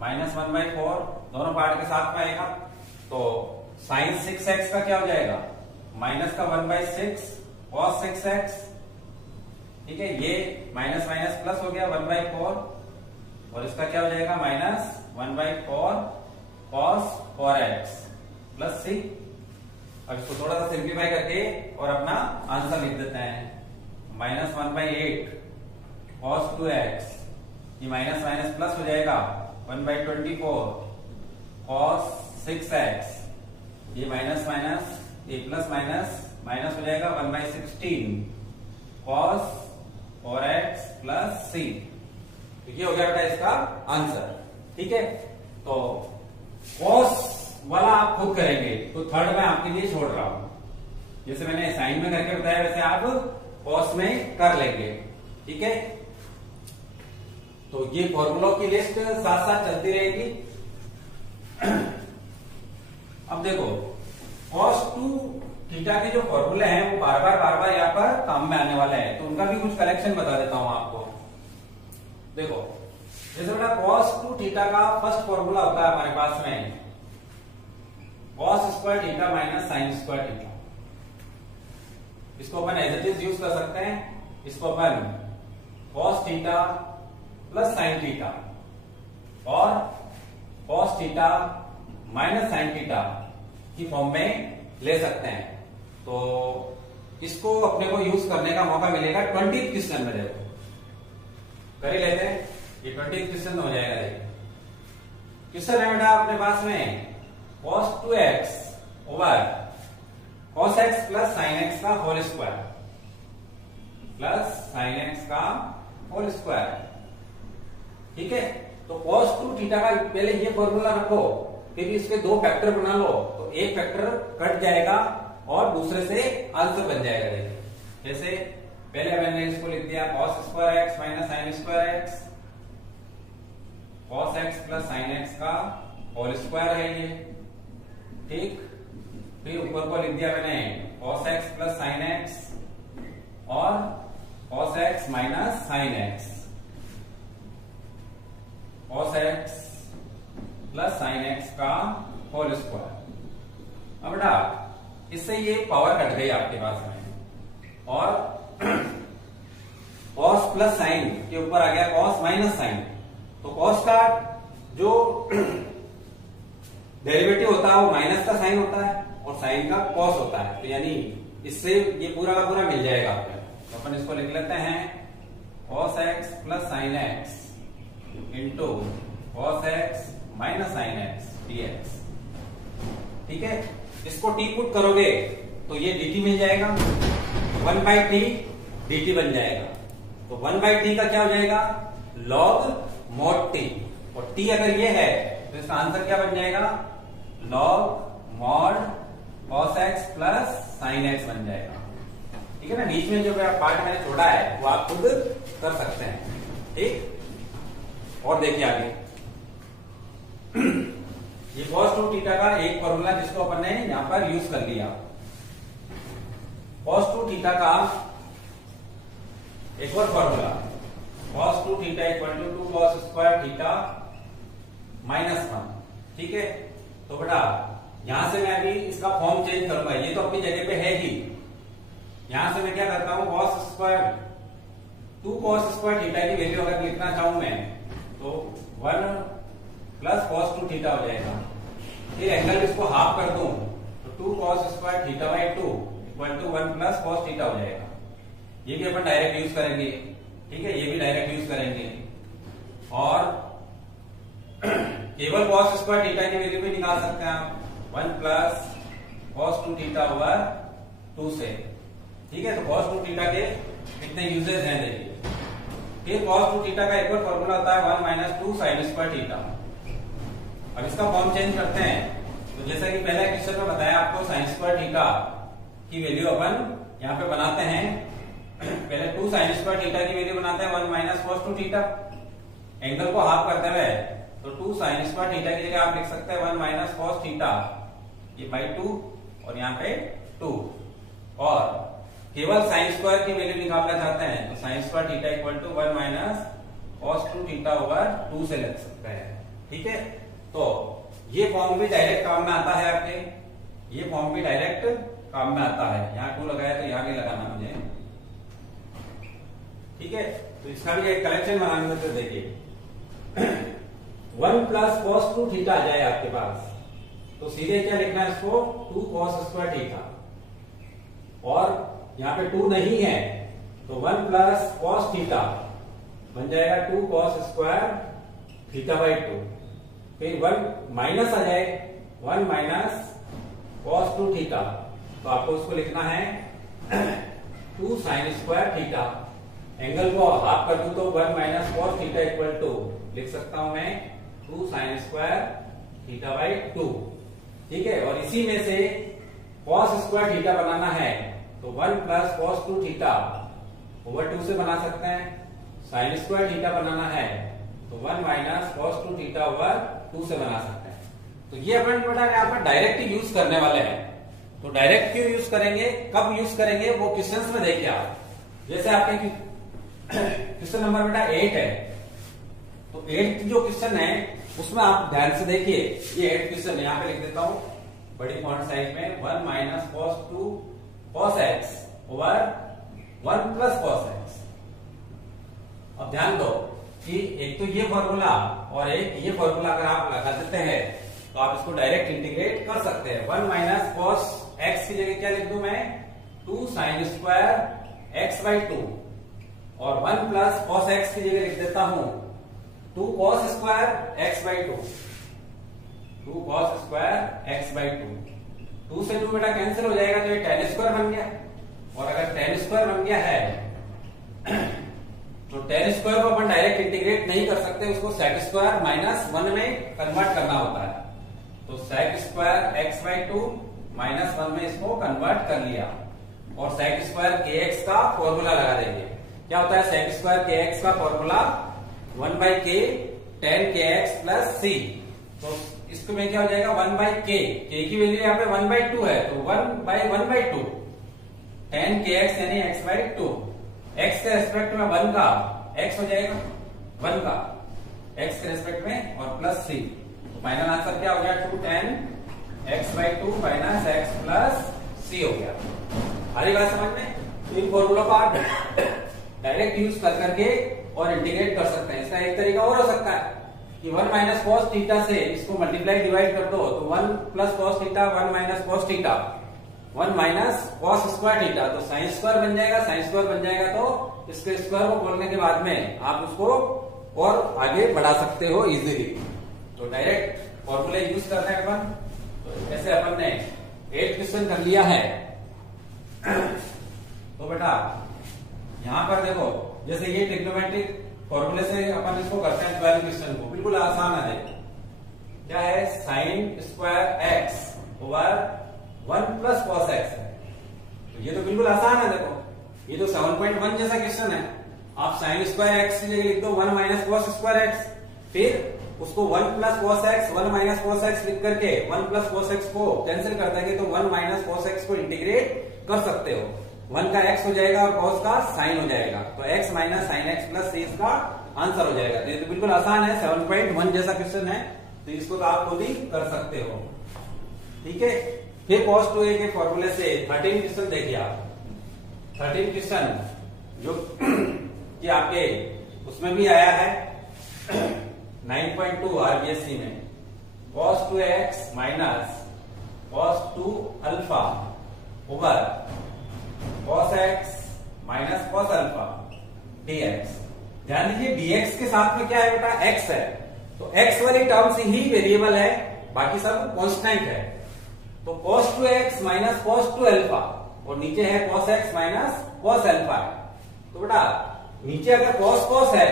माइनस 1/4 दोनों पार्ट के साथ में आएगा, तो साइन 6x का क्या हो जाएगा, माइनस का 1/6 cos 6x, ठीक है, ये माइनस माइनस प्लस हो गया 1/4 और इसका क्या हो जाएगा माइनस 1/4 cos 4x प्लस 6। अब इसको थोड़ा सा सिंप्लीफाई करके और अपना आंसर लिख देते हैं, माइनस 1/8 cos 2x, ये माइनस माइनस प्लस हो जाएगा 1/24 cos 6x, ये माइनस माइनस ये प्लस माइनस माइनस हो जाएगा 1/16 cos 4x प्लस c, तो ये हो गया बेटा इसका आंसर, ठीक है। तो cos वाला आप खुद करेंगे, तो थर्ड में आपके लिए छोड़ रहा हूं, जैसे मैंने साइन में करके बताया वैसे आप cos में कर लेंगे, ठीक है। तो ये फॉर्मूलों की लिस्ट साथ साथ चलती रहेगी। अब देखो cos 2 थीटा के जो फॉर्मूले हैं वो बार बार यहाँ पर काम में आने वाले हैं, तो उनका भी कुछ कलेक्शन बता देता हूं आपको। देखो जैसे बेटा cos 2 थीटा का फर्स्ट फॉर्मूला होता है हमारे पास में cos square theta minus sign square theta, इसको अपन एज इट इज यूज कर सकते हैं, इसको अपन cos theta plus sine theta और cos theta minus sine theta की फॉर्म में ले सकते हैं। तो इसको अपने को यूज करने का मौका मिलेगा 20th क्वेश्चन में, देखो कर ही लेते हैं, ये 20th क्वेश्चन हो जाएगा। क्वेश्चन है बेटा अपने पास में cos 2x over cos x plus sine x का whole square plus sine x का होल स्क्वायर, ठीक है। तो cos 2 थीटा का पहले ये फॉर्मूला रखो, फिर इसके दो फैक्टर बना लो, तो एक फैक्टर कट जाएगा और दूसरे से आंसर बन जाएगा। देखिए जैसे पहले मैंने इसको लिख दिया cos square x minus sine square x, cos x plus sine x का होल स्क्वायर है ये, ठीक। फिर ऊपर को लिख दिया मैंने cos x plus sine x और cos x minus sine x, cos x plus sine x का होल स्क्वायर। अब बेटा इससे ये पावर कट गई आपके पास में, और cos प्लस साइन के ऊपर आ गया cos माइनस साइन, तो cos का जो डेरिवेटिव होता है वो माइनस का साइन होता है और साइन का cos होता है, तो यानी इससे ये पूरा का पूरा मिल जाएगा आपको। तो अपन इसको लिख लेते हैं cos x plus sine x into cos x minus sine x dx, ठीक है। इसको t पुट करोगे तो ये dt मिल जाएगा, 1/t dt बन जाएगा, तो 1/t का क्या हो जाएगा log mod t, और t अगर ये है तो इसका आंसर क्या बन जाएगा log mod cos x plus sine x बन जाएगा, ठीक है ना। बीच में जो पार्ट मैंने छोड़ा है वो आप खुद कर सकते हैं, ठीक। और देखिए आगे ये cos 2 थीटा का एक फॉर्मूला जिसको अपन ने यहां पर यूज कर लिया, cos 2 थीटा का एक और formula cos 2 theta equal to 2 cos square theta minus 1, ठीक है। तो बेटा यहां से मैं अभी इसका फॉर्म चेंज करूंगा, ये तो अपनी जगह पे है ही, यहां से मैं क्या करता हूं cos square 2 cos square theta की वैल्यू अगर लिखना चाहूं मैं तो 1 प्लस cos 2 थीटा हो जाएगा, फिर एंगल इसको हाफ कर दूं तो 2 cos square theta by 2 equal to 1 plus cos theta हो जाएगा। ये भी अपन डायरेक्ट यूज करेंगे, ठीक है, ये भी डायरेक्ट यूज करेंगे। और केवल cos स्क्वायर थीटा की वैल्यू भी निकाल सकते हैं आप, 1 प्लस cos 2 थीटा ओवर 2 से। ठीक है, तो cos 2 थीटा के कितने यूजेस हैं देखिए। फिर cos 2 थीटा का एक और फॉर्मूला होता है 1 माइनस 2 साइन स्क्वायर थीटा। अब इसका फॉर्म चेंज करते हैं, तो जैसा कि पहले क्वेश्चन में बताया आपको साइन स्क्वायर थीटा की वैल्यू अपन यहाँ पे बनाते हैं। पहले 2 साइन स्क्वायर थीटा की वैल्यू बनाते हैं 1 माइनस cos 2 थीटा, एंगल को हाफ करते हुए, तो 2 साइन स्क्वायर थीटा की जगह आप लिख सकते हैं 1 माइनस cos थीटा ये बाई 2 और यहाँ पे 2, और केवल साइन स्क्वायर की वैल्यू निकालना चाहते हैं तो sine square theta equal to 1 minus cos 2 theta over 2 से लिख सकते हैं। ठीक है, तो ये फॉर्म भी डायरेक्ट काम में आता है आपके, ये फॉर्म भी डायरेक्ट काम में आता है। यहाँ 2 लगाया तो यहाँ भी लगाना मुझे। ठीक है, तो इसका भी एक कलेक्शन बनाने में देखिए 1 प्लस cos 2 थीटा आ जाए आपके पास, तो सीधे क्या लिखना है इसको 2 cos स्क्वायर थीटा, और यहाँ पे 2 नहीं है तो 1 प्लस cos थीटा बन जाएगा 2 cos स्क्वायर थीटा बाई 2। फिर 1 माइनस आ जाए 1 माइनस cos 2 थीटा, तो आपको उसको लिखना है 2 साइन स्क्वायर थीटा। एंगल को हाफ कर दूं तो 1 minus cos theta equal to लिख सकता हूं मैं 2 साइन स्क्वायर थीटा बाई 2। ठीक है, और इसी में से cos स्क्वायर थीटा बनाना है तो 1 प्लस cos 2 थीटा ओवर 2 से बना सकते हैं। साइन स्क्वायर थीटा बनाना है तो 1 माइनस cos 2 थीटा ओवर 2 से बना सकते हैं। तो ये अपन बेटा यहाँ पर डायरेक्ट यूज करने वाले हैं। तो डायरेक्ट क्यों यूज करेंगे, कब यूज करेंगे, वो क्वेश्चंस में देखिए आप। जैसे आपके क्वेश्चन नंबर बेटा 8 है, तो 8 जो क्वेश्चन है उसमें आप ध्यान से देखिए, ये 8 क्वेश्चन यहाँ पे लिख देता हूं बड़ी फॉन्ट साइज में, 1 minus cos 2 cos x over 1 plus cos x। अब ध्यान दो कि एक तो ये फॉर्मूला और एक ये फॉर्मूला अगर आप लगा देते हैं तो आप इसको डायरेक्ट इंटीग्रेट कर सकते हैं। 1 माइनस cos x की जगह क्या लिख दूं मैं 2 साइन स्क्वायर x बाई 2, और 1 प्लस cos x की जगह लिख देता हूं 2 cos square x by 2, 2 cos square x by 2। 2 से 2 बेटा कैंसिल हो जाएगा तो ये tan स्क्वायर बन गया, और अगर tan स्क्वायर बन गया है तो tan स्क्वायर को अपन डायरेक्ट इंटीग्रेट नहीं कर सकते, उसको sec स्क्वायर माइनस 1 में कन्वर्ट करना होता है। तो sec square x by 2 minus 1 में इसको कन्वर्ट कर लिया, और sec स्क्वायर kx का फॉर्मूला लगा देंगे। क्या होता है sec स्क्वायर kx का फॉर्मूला 1 बाई के tan kx प्लस c। तो इसको में क्या हो जाएगा 1 बाई के की वैल्यू यहाँ पे 1 बाई 2 है, तो 1 बाई 2 tan kx यानी x बाई 2, x के रेस्पेक्ट में 1 का x हो जाएगा 1 का x के रेस्पेक्ट में और प्लस c। तो फाइनल आंसर क्या हो गया 2 tan x by 2 minus x plus c हो गया। हरी बात समझ में। तो इन फॉर्मूला को आप डायरेक्ट यूज कर करके और इंटीग्रेट कर सकते हैं। इसका एक तरीका और हो सकता है कि 1 माइनस cos थीटा से इसको मल्टीप्लाई डिवाइड कर दो तो 1 plus cos theta 1 minus cos theta 1 minus cos square theta, तो साइन स्क्वायर बन जाएगा। साइन स्क्वायर बन जाएगा तो इसके स्क्वायर को बोलने के बाद में आप उसको और आगे बढ़ा सकते हो इजीली। तो डायरेक्ट फॉर्मूला यूज करना है अपन। तो ऐसे अपन ने 8 क्वेश्चन कर लिया है। तो बेटा यहां पर देखो, जैसे ये ट्रिग्नोमेट्रिक फॉर्मूले से अपन इसको करते हैं 12 क्वेश्चन को, बिल्कुल आसान है। क्या है sine square x over 1 plus cos x है, तो ये तो बिल्कुल आसान है। देखो ये तो 7.1 जैसा क्वेश्चन है। आप साइन स्क्वायर एक्स की जगह लिख दो 1 माइनस cos स्क्वायर एक्स, फिर उसको 1 plus cos x 1 minus cos x लिख करके 1 प्लस cos x को कैंसिल कर देंगे तो 1 माइनस cos x को इंटीग्रेट कर सकते हो। 1 का x हो जाएगा और cos का साइन हो जाएगा, तो x minus sign x plus c इसका आंसर हो जाएगा। तो ये तो बिल्कुल आसान है, 7.1 जैसा क्वेश्चन है, तो इसको तो आप खुद ही कर सकते हो। ठीक है, फिर cos 2a के फॉर्मूले से 13 क्वेश्चन देखिए आप। 13 क्वेश्चन जो कि आपके उसमें भी आया है 9.2 आरबीएससी में, cos 2x minus cos 2 alpha over cos x minus cos alpha dx। ध्यान दीजिए dx के साथ में क्या है बेटा x है, तो एक्स वाली टर्म्स ही वेरिएबल है, बाकी सब कांस्टेंट है। तो cos 2x minus cos 2 alpha और नीचे है cos x minus cos alpha. तो बेटा नीचे अगर cos है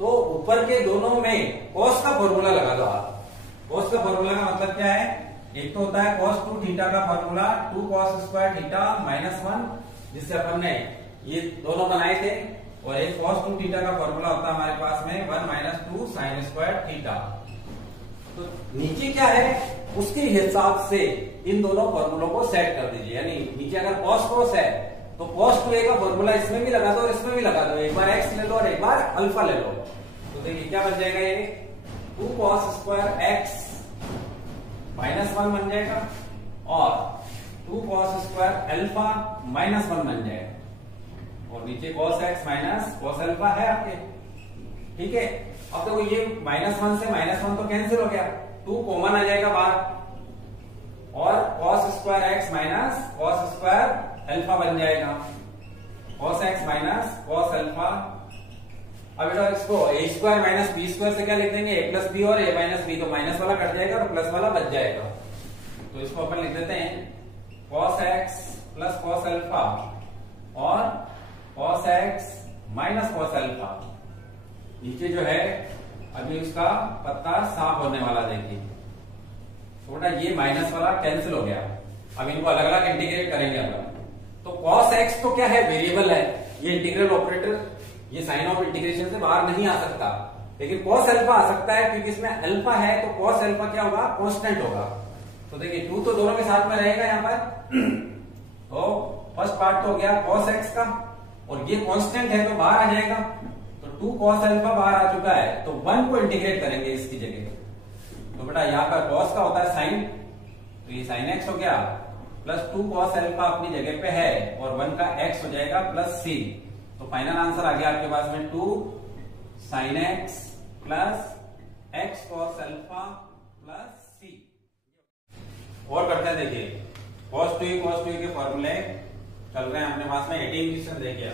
तो ऊपर के दोनों में cos का फॉर्मूला लगा दो आप। cos का फॉर्मूला का मतलब क्या है? एक तो होता है cos 2 थीटा का formula 2 cos square theta minus 1, जिससे अपन ने ये दोनों बनाए थे, और एक cos 2 थीटा का फॉर्मूला होता है हमारे पास में 1 माइनस 2 साइन स्क्वायर थीटा। तो नीचे क्या है उसके हिसाब से इन दोनों फॉर्मूलों को सेट कर दीजिए। यानी नीचे अगर cos है तो cos 2a का फॉर्मूला इसमें भी लगा दो और इसमें भी लगा दो। एक बार x ले लो और एक बार अल्फा ले लो। तो देखिए क्या बन जाएगा, ये 2 cos स्क्वायर x माइनस 1 बन जाएगा और 2 cos स्क्वायर अल्फा माइनस 1 बन जाएगा, और नीचे cos x minus cos alpha है आपके। ठीक है, अब देखो ये -1 से -1 तो कैंसिल हो गया, 2 कॉमन आ जाएगा बाहर, और cos square x minus cos square alpha बन जाएगा, cos x minus cos alpha. अब बेटा इसको a square minus b square से क्या लिख देंगे, a प्लस बी, और a माइनस बी, तो माइनस वाला कट जाएगा और प्लस वाला बच जाएगा। तो इसको अपन लिख देते हैं cos x plus cos alpha और cos x minus cos alpha. नीचे जो है अभी उसका पत्ता साफ होने वाला, देखिए तो बेटा ये माइनस वाला कैंसिल हो गया। अब इनको अलग अलग इंटीग्रेट करेंगे अपन। तो cos x तो क्या है, वेरिएबल है, ये इंटीग्रल ऑपरेटर ये साइन ऑफ इंटीग्रेशन से बाहर नहीं आ सकता, लेकिन cos अल्फा आ सकता है क्योंकि इसमें अल्फा है, तो cos अल्फा क्या होगा, कांस्टेंट होगा। तो देखिए 2 तो दोनों के साथ में रहेगा यहाँ पर। तो फर्स्ट पार्ट तो हो गया cos x का, और ये कांस्टेंट है तो बाहर आ जाएगा। तो 2 cos अल्फा बाहर आ चुका है, तो 1 को इंटीग्रेट करेंगे इसकी जगह। तो बेटा यहाँ पर cos का होता है साइन, तो ये साइन x हो गया, प्लस 2 cos अल्फा अपनी जगह पे है, और 1 का x हो जाएगा प्लस c। तो फाइनल आंसर आ गया आपके पास में 2 sine x plus x cos alpha plus c। और करते हैं, देखिए cos 2a के फॉर्मूले चल रहे हैं अपने पास में। 18 क्वेश्चन देखिए,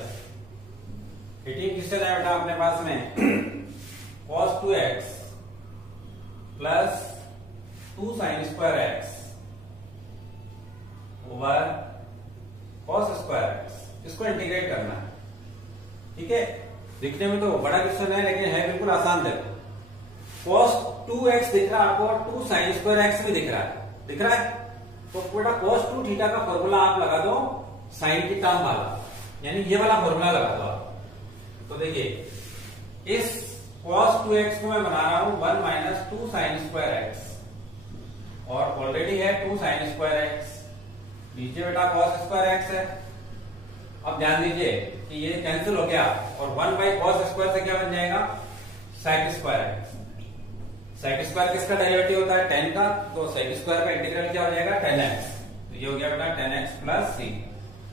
18 क्वेश्चन है बेटा अपने पास में cos 2x plus 2 sine square x over cos square x, इसको इंटीग्रेट करना है। ठीक है, दिखने में तो बड़ा क्वेश्चन है लेकिन है बिल्कुल आसान। देखो cos 2x दिख रहा है आपको और 2 साइन स्क्वायर x भी दिख रहा है, तो बेटा cos 2 थीटा का फॉर्मूला आप लगा दो साइन की टर्म वाला, यानी ये वाला फॉर्मूला लगा दो आप। तो देखिए इस cos 2x को मैं बना रहा हूं 1 माइनस 2 साइन स्क्वायर x, और ऑलरेडी है 2 साइन स्क्वायर x, नीचे बेटा cos स्क्वायर x है। अब ध्यान दीजिए कि ये कैंसिल हो गया, और 1 बाई cos स्क्वायर से क्या बन जाएगा, sec square x। sec square किसका डेरिवेटिव होता है, 10 का, तो sec स्क्वायर का इंटीग्रल क्या हो जाएगा, 10x। तो ये हो गया बेटा 10x प्लस c।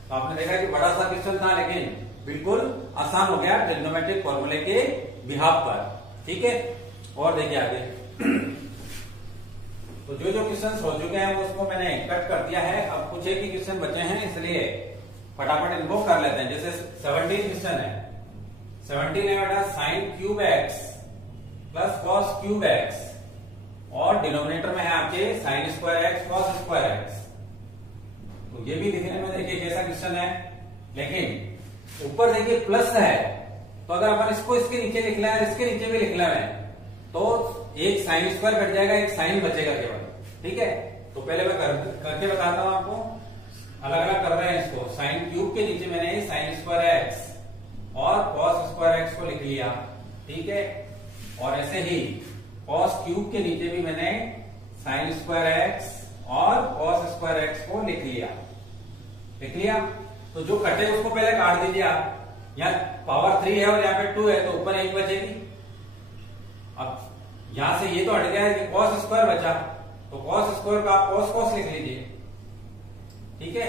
तो आपने देखा कि बड़ा सा क्वेश्चन था लेकिन बिल्कुल आसान हो गया ट्रिग्नोमेट्रिक फॉर्मूले के बिहाफ पर। ठीक है, और देखिए आगे। तो जो क्वेश्चन हो चुके हैं वो उसको मैंने कट कर दिया है, अब कुछ एक ही क्वेश्चन बचे हैं, इसलिए फटाफट इनको कर लेते हैं। जैसे 17 क्वेश्चन है, 17 है बेटा sine cube x plus cos cube x, और डिनोमिनेटर में है आपके sine square x cos square x। तो ये भी दिखने में देखिए कैसा क्वेश्चन है, लेकिन ऊपर देखिए प्लस है, तो अगर अपन इसको इसके नीचे लिख लें और इसके नीचे भी लिख लें तो एक साइन स्क्वायर कट जाएगा, एक साइन बचेगा केवल। ठीक है, तो पहले मैं करके बताता हूं आपको, अलग अलग कर रहे हैं इसको। साइन क्यूब के नीचे मैंने साइन स्क्वायर x और कॉस स्क्वायर x को लिख लिया। ठीक है, और ऐसे ही कॉस क्यूब के नीचे भी मैंने साइन स्क्वायर x और कॉस स्क्वायर x को लिख लिया। तो जो कटे उसको पहले काट दीजिए आप, यहाँ पावर 3 है और यहाँ पे 2 है, तो ऊपर 1 बचेगी। अब यहां से ये तो हट गया है कि कॉस स्क्वायर बचा, तो कॉस स्क्वायर का आप कॉस लिख लीजिए। ठीक है,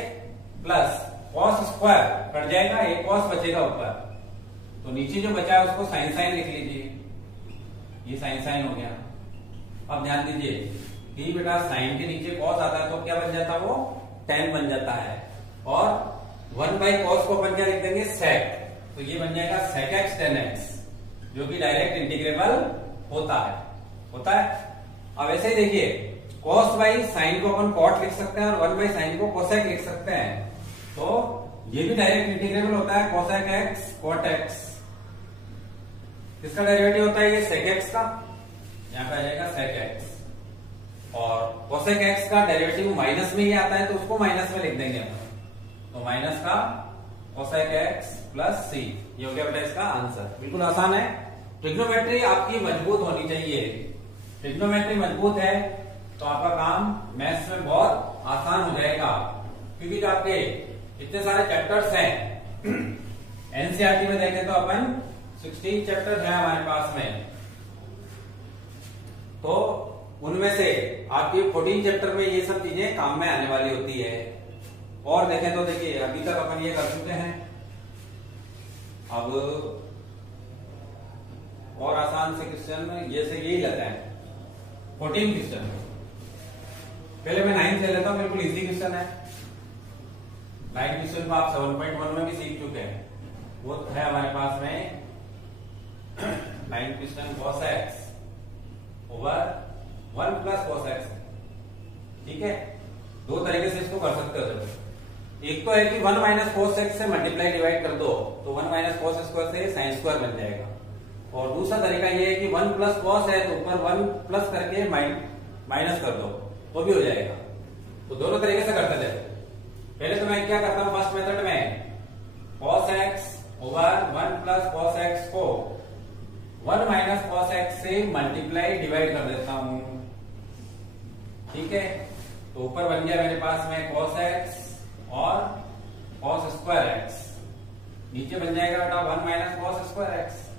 प्लस कॉस स्क्वायर कट जाएगा, एक कॉस बचेगा ऊपर, तो नीचे जो बचा है उसको साइन लिख लीजिए। ये साइन हो गया। अब ध्यान दीजिए कि बेटा साइन के नीचे कॉस आता है तो क्या बन जाता है, वो tan बन जाता है, और 1 बाई कॉस को अपन क्या लिख देंगे, sec। तो ये बन जाएगा sec x tan x, जो कि डायरेक्ट इंटीग्रेबल होता है। होता है। अब ऐसे ही देखिए, cos बाई साइन को अपन cot लिख सकते हैं और 1 बाई साइन को cosec लिख सकते हैं। तो ये भी डायरेक्ट इंटीग्रेबल होता है, cosec x cot x। किसका डेरिवेटिव होता है ये? sec x का, यहाँ पे आ जाएगा sec x। और cosec x का डेरिवेटिव माइनस में ही आता है, तो उसको माइनस में लिख देंगे अपन। तो माइनस का cosec x प्लस c, ये हो गया बेटा इसका आंसर। बिल्कुल आसान है। ट्रिग्नोमेट्री आपकी मजबूत होनी चाहिए। ट्रिग्नोमेट्री मजबूत है तो आपका काम मैथ्स में बहुत आसान हो जाएगा, क्योंकि जो आपके इतने सारे चैप्टर्स हैं एनसीईआरटी में देखें तो अपन 16 चैप्टर है हमारे पास में, तो उनमें से आपके 14 चैप्टर में ये सब चीजें काम में आने वाली होती है। और देखें तो देखिए अभी तक अपन ये कर चुके हैं, अब और आसान से क्वेश्चन ये से यही लेते हैं 14 क्वेश्चन। पहले मैं 9 से लेता हूं, बिल्कुल इजी क्वेश्चन है। 9 क्वेश्चन को आप 7.1 में भी सीख चुके हैं। वो है हमारे पास में 9 question cos x over 1 plus cos x। ठीक है, दो तरीके से इसको कर सकते हो। एक तो है कि 1 माइनस cos x से मल्टीप्लाई डिवाइड कर दो, तो 1 माइनस cos स्क्वायर से साइन स्क्वायर बन जाएगा। और दूसरा तरीका ये है कि 1 प्लस cos है तो ऊपर 1 प्लस करके माइनस कर दो, तो भी हो जाएगा। तो दोनों तरीके से करते थे। पहले तो मैं क्या करता हूं, फर्स्ट मेथड में cos x over 1 plus cos x को 1 माइनस cos x से मल्टीप्लाई डिवाइड कर देता हूं। ठीक है, तो ऊपर बन गया मेरे पास में cos x और cos स्क्वायर x, नीचे बन जाएगा बेटा 1 माइनस cos स्क्वायर x।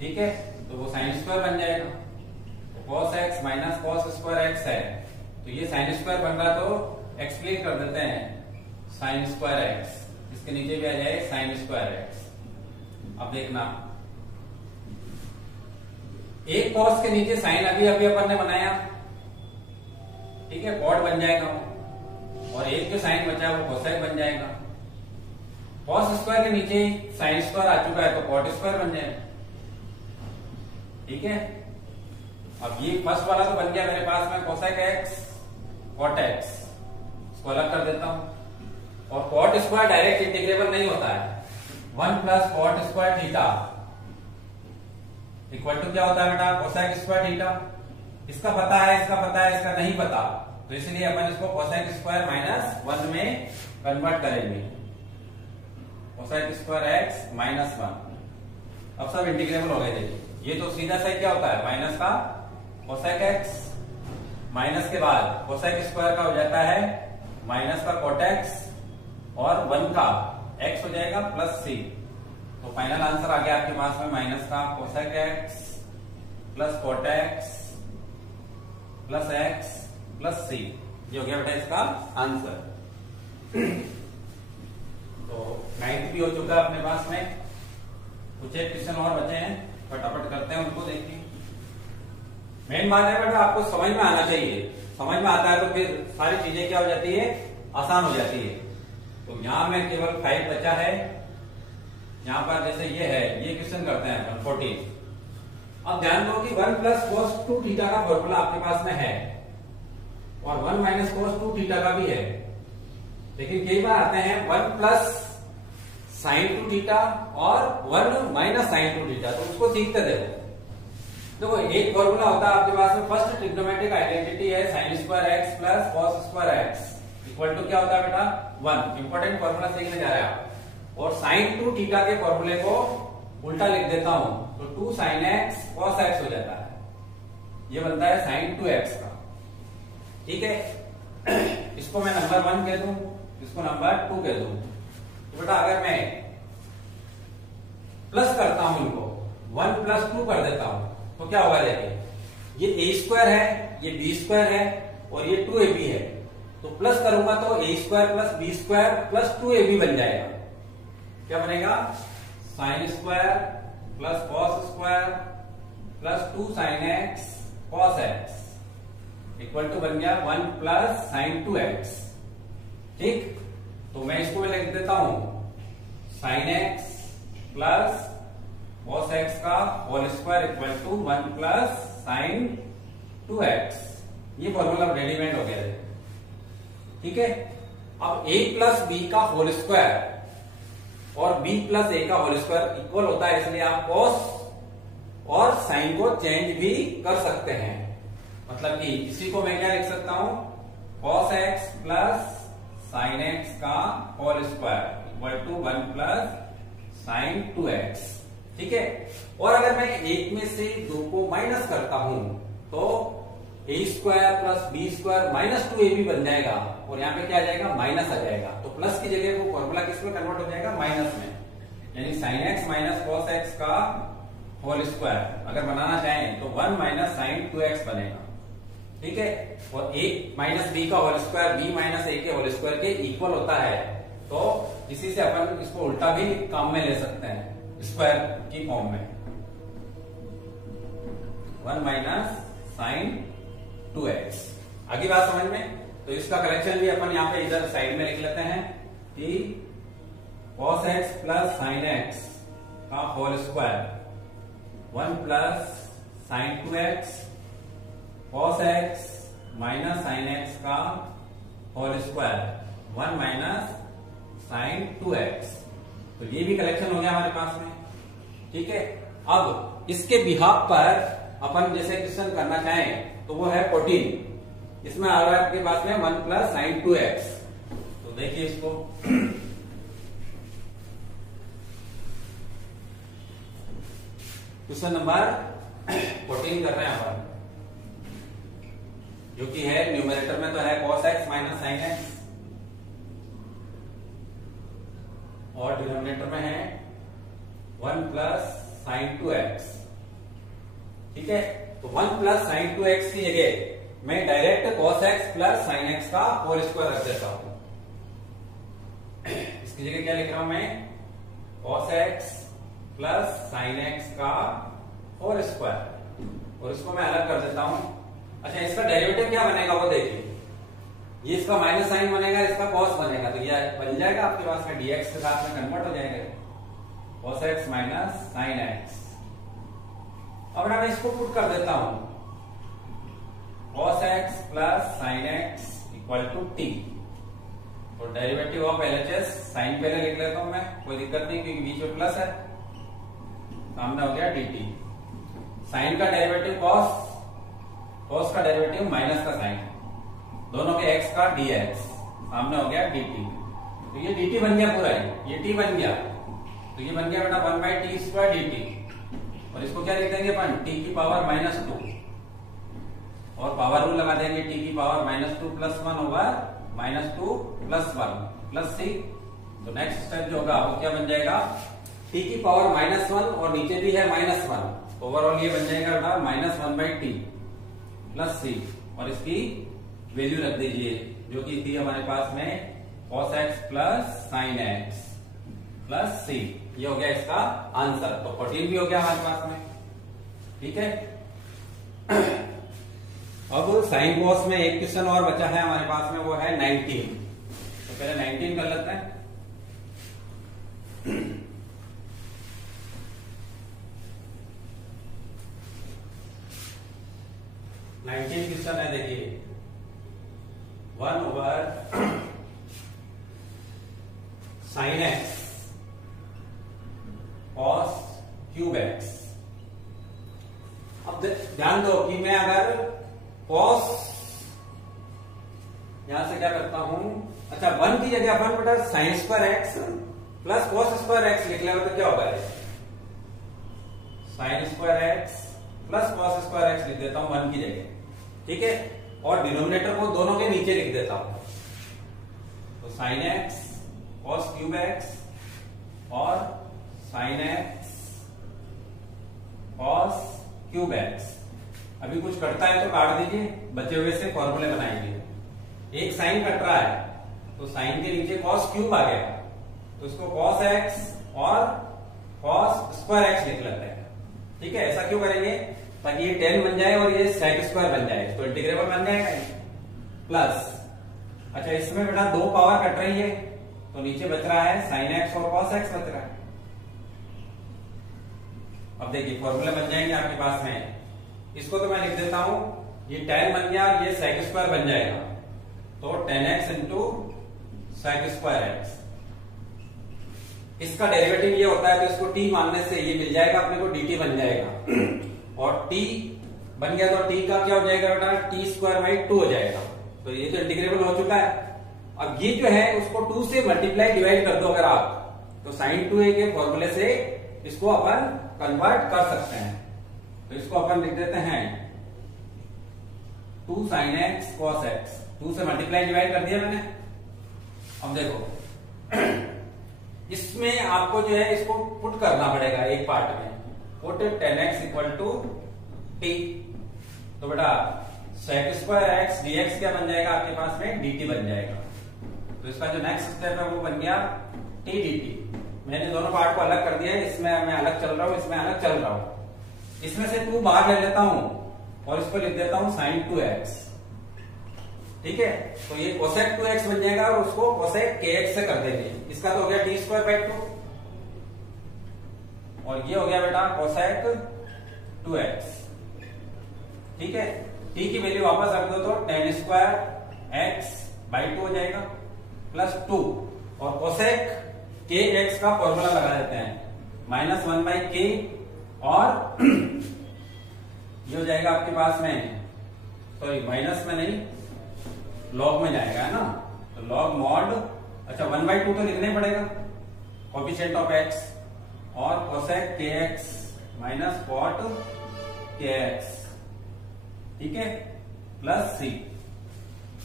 ठीक है, तो वो साइन स्क्वायर बन जाएगा। तो cos x minus cos square x है, तो ये साइन स्क्वायर बन रहा तो एक्सप्लेन कर देते हैं साइन स्क्वायर x, इसके नीचे भी आ जाए साइन स्क्वायर x। अब देखना, एक cos के नीचे साइन अभी अपन ने बनाया, ठीक है, cot बन जाएगा, और एक जो साइन बचा है वो cosec बन जाएगा। cos स्क्वायर के नीचे साइन स्क्वायर आ चुका है तो cot स्क्वायर बन जाएगा। ठीक है, अब ये फर्स्ट वाला तो बन गया मेरे पास में cosec x cot x, इसको अलग कर देता हूं। और cot स्क्वायर डायरेक्ट इंटीग्रेबल नहीं होता है। 1 plus cot square theta equal to क्या होता है बेटा? cosec square theta. इसका पता है, इसका पता है, इसका नहीं पता, तो इसलिए अपन इसको cosec स्क्वायर माइनस 1 में कन्वर्ट करेंगे। cosec square x minus 1। अब सब इंटीग्रेबल हो गए। देखिए ये तो सीधा सा क्या होता है, माइनस का cosec x, माइनस के बाद cosec स्क्वायर का हो जाता है माइनस का cot x, और 1 का x हो जाएगा प्लस c। तो फाइनल आंसर आ गया आपके पास में माइनस का cosec x plus cot x plus x plus c। ये हो गया बेटा इसका आंसर। तो 9th भी हो चुका है अपने पास में। कुछ एक क्वेश्चन और बचे हैं, फटाफट करते हैं उनको। देखिए मेन बात है बेटा आपको समझ में आना चाहिए। समझ में आता है तो फिर सारी चीजें क्या हो जाती है, आसान हो जाती है। तो यहां में केवल 5 बचा है। यहां पर जैसे ये है, ये क्वेश्चन करते हैं अपन 14। अब ध्यान दो कि 1 प्लस cos 2 थीटा का फॉर्मूला आपके पास में है, और 1 माइनस cos 2 थीटा का भी है। लेकिन कई बार आते हैं 1 प्लस साइन 2 थीटा और 1 माइनस साइन 2 थीटा, तो उसको सीखते देखो एक फॉर्मूला होता है आपके पास में, फर्स्ट ट्रिग्नोमेट्रिक आइडेंटिटी है sine square x plus cos square x equal to क्या होता है बेटा 1। इंपॉर्टेंट फॉर्मूला सीखने जा रहे हैं आप। और साइन 2 थीटा के फॉर्मूले को उल्टा लिख देता हूं, तो 2 साइन एक्स cos एक्स हो जाता है, ये बनता है साइन 2x का। ठीक है, इसको मैं नंबर 1 कह दूं, इसको नंबर 2 कह दूं। तो बेटा अगर मैं प्लस करता हूं इनको, 1 प्लस 2 कर देता हूं, तो क्या होगा? देखिए ये a स्क्वायर है, ये b स्क्वायर है, और ये 2ab है। तो प्लस करूंगा तो a square plus b square plus 2ab बन जाएगा। क्या बनेगा? Sine square plus cos square plus 2 sine x cos x equal to बन गया 1 प्लस साइन 2x। ठीक, तो मैं इसको लिख देता हूं sine x plus cos x का whole square equal to 1 plus sine 2x। ये फॉर्मूला रेडीमेड हो गया है, ठीक है। अब a प्लस बी का होल स्क्वायर और b प्लस a का होल स्क्वायर इक्वल होता है, इसलिए आप कॉस और साइन को चेंज भी कर सकते हैं। मतलब कि इसी को मैं क्या लिख सकता हूं, cos x plus sine x का whole square equal to 1 plus sine 2x, ठीक है। और अगर मैं एक में से दो को माइनस करता हूं तो a square plus B square minus 2ab बन जाएगा, और यहाँ पे क्या आ जाएगा, माइनस आ जाएगा। तो प्लस की जगह वो फॉर्मूला किस में कन्वर्ट हो जाएगा, माइनस में, यानी sine x minus cos x का होल स्क्वायर अगर बनाना चाहें तो 1 माइनस साइन 2x बनेगा, ठीक है। और a माइनस बी का whole square b minus a के होल स्क्वायर के इक्वल होता है, तो इसी से अपन इसको उल्टा भी काम में ले सकते हैं, स्क्वायर की फॉर्म में, 1 माइनस साइन 2x। आगे बात समझ में, तो इसका करेक्शन भी अपन यहाँ पे इधर साइड में लिख लेते हैं कि cos x plus sine x का whole square 1 plus sine 2x, cos x minus sine x का whole square 1 minus sine 2x। तो ये भी करेक्शन हो गया हमारे पास में, ठीक है। अब इसके बिहाफ पर अपन जैसे क्वेश्चन करना चाहें तो वो है 14, इसमें आ रहा है आपके पास में 1 प्लस साइन 2x। तो देखिए इसको, क्वेश्चन नंबर 14 कर रहे हैं अपन, जो कि है न्यूमरेटर में तो है cos x minus sine x, और डिनोमिनेटर में है 1 प्लस साइन 2x, ठीक है। तो 1 प्लस साइन 2x की जगह मैं direct cos x plus sine x का होल स्क्वायर रख देता हूं। इसकी जगह क्या लिख रहा हूं मैं, cos x plus sine x का होल स्क्वायर, और इसको मैं अलग कर देता हूं। अच्छा, इसका डेरिवेटिव क्या बनेगा वो देखिए, ये इसका माइनस साइन बनेगा, इसका cos बनेगा, तो ये बन जाएगा आपके पास में dx के साथ में कन्वर्ट हो जाएगा, cos x minus sine x। अब मैं इसको पुट कर देता हूं, cos x plus sine x equal to t। तो डेरिवेटिव ऑफ LHS साइन पहले लिख लेता हूं मैं, कोई दिक्कत नहीं क्योंकि बीच में प्लस है, सामने हो गया dt। साइन का डेरिवेटिव cos का डेरिवेटिव माइनस का साइन, दोनों के x का dx, सामने हो गया dt। तो ये dt बन गया पूरा, ये t बन गया, तो ये बन गया बेटा 1 बाई टी स्क्वायर dt। और इसको क्या लिख देंगे अपन, t की पावर -2, और पावर रूल लगा देंगे, t की power -2 plus 1 over -2 plus 1 plus c। तो नेक्स्ट स्टेप जो होगा वो क्या बन जाएगा, t की पावर -1 और नीचे भी है -1, ओवरऑल ये बन जाएगा बेटा -1 बाई टी प्लस c, और इसकी वैल्यू रख दीजिए जो कि थी हमारे पास में cos x plus sine x plus c। ये हो गया इसका आंसर। तो 14 भी हो गया हमारे पास में, ठीक है। अब साइन कॉस में एक क्वेश्चन और बचा है हमारे पास में, वो है 19। तो पहले 19 कर लेते हैं। 19 क्वेश्चन है, देखिए 1 over sign x cos cube x. अब ध्यान दो कि मैं अगर कॉस यहां से क्या करता हूं, अच्छा 1 की जगह अपन बेटा sign square x plus cos square x लिख लेगा तो क्या होगा, sign square x plus cos square x लिख देता हूं 1 की जगह, ठीक है। और डिनोमिनेटर को दोनों के नीचे लिख देता हूं, तो sine x cos cube x और sine x cos cube x. अभी कुछ कटता है तो काट दीजिए, बचे हुए से फॉर्मूले बनाएंगे। एक साइन कट रहा है तो साइन के नीचे कॉस क्यूब आ गया, तो इसको कॉस एक्स और कॉस स्क्वायर एक्स लिख लेते हैं, ठीक है। ऐसा क्यों करेंगे, ताकि ये 10 बन जाए और ये सेक स्क्वायर बन जाए, तो इंटीग्रेबल बन जाएगा प्लस। अच्छा इसमें बेटा 2 पावर कट रही है तो नीचे बच रहा है साइन एक्स और कॉस एक्स बच रहा है। अब देखिए फॉर्मूले बन जाएंगे आपके पास में, इसको तो मैं लिख देता हूं, ये tan बन गया और ये sec स्क्वायर बन जाएगा, तो tan x into sec square x. इसका डेरिवेटिव ये होता है तो इसको t मानने से ये मिल जाएगा अपने को, dt बन जाएगा, और t बन गया तो t का क्या हो जाएगा बेटा, t स्क्वायर बाई 2 हो जाएगा। तो ये तो इंटीग्रेबल हो चुका है। अब ये जो है उसको 2 से मल्टीप्लाई डिवाइड कर दो अगर आप, तो sin 2a के फॉर्मूले से इसको अपन कन्वर्ट कर सकते हैं। तो इसको अपन लिख देते हैं 2 sin x cos x, 2 से मल्टीप्लाई डिवाइड कर दिया मैंने। अब देखो इसमें आपको जो है इसको पुट करना पड़ेगा एक पार्ट में, put tan x equal to t। तो बेटा sec स्क्वायर x dx क्या बन जाएगा आपके पास में, dt बन जाएगा। तो इसका जो नेक्स्ट स्टेप है वो बन गया t dt। मैंने दोनों पार्ट को अलग कर दिया है, इसमें मैं अलग चल रहा हूं, इसमें अलग चल रहा हूं। इसमें से 2 बाहर ले लेता हूं और इसको लिख देता हूं sin 2x, ठीक है। तो ये cosec 2x बन जाएगा और उसको cosec kx से कर देंगे। इसका तो हो गया t स्क्वायर बाई 2 और ये हो गया बेटा cosec 2x, ठीक है। t की वैल्यू वापस रख दो तो tan स्क्वायर x बाई 2 हो जाएगा प्लस 2, और cosec kx का फॉर्मूला लगा देते हैं, -1 बाई k, और ये हो जाएगा आपके पास में, सॉरी माइनस में नहीं लॉग में जाएगा, है ना। तो लॉग मॉड, अच्छा 1 बाई 2 तो लिखना ही पड़ेगा, कोफिशिएंट ऑफ x, और cosec kx minus cot kx, ठीक है, प्लस c।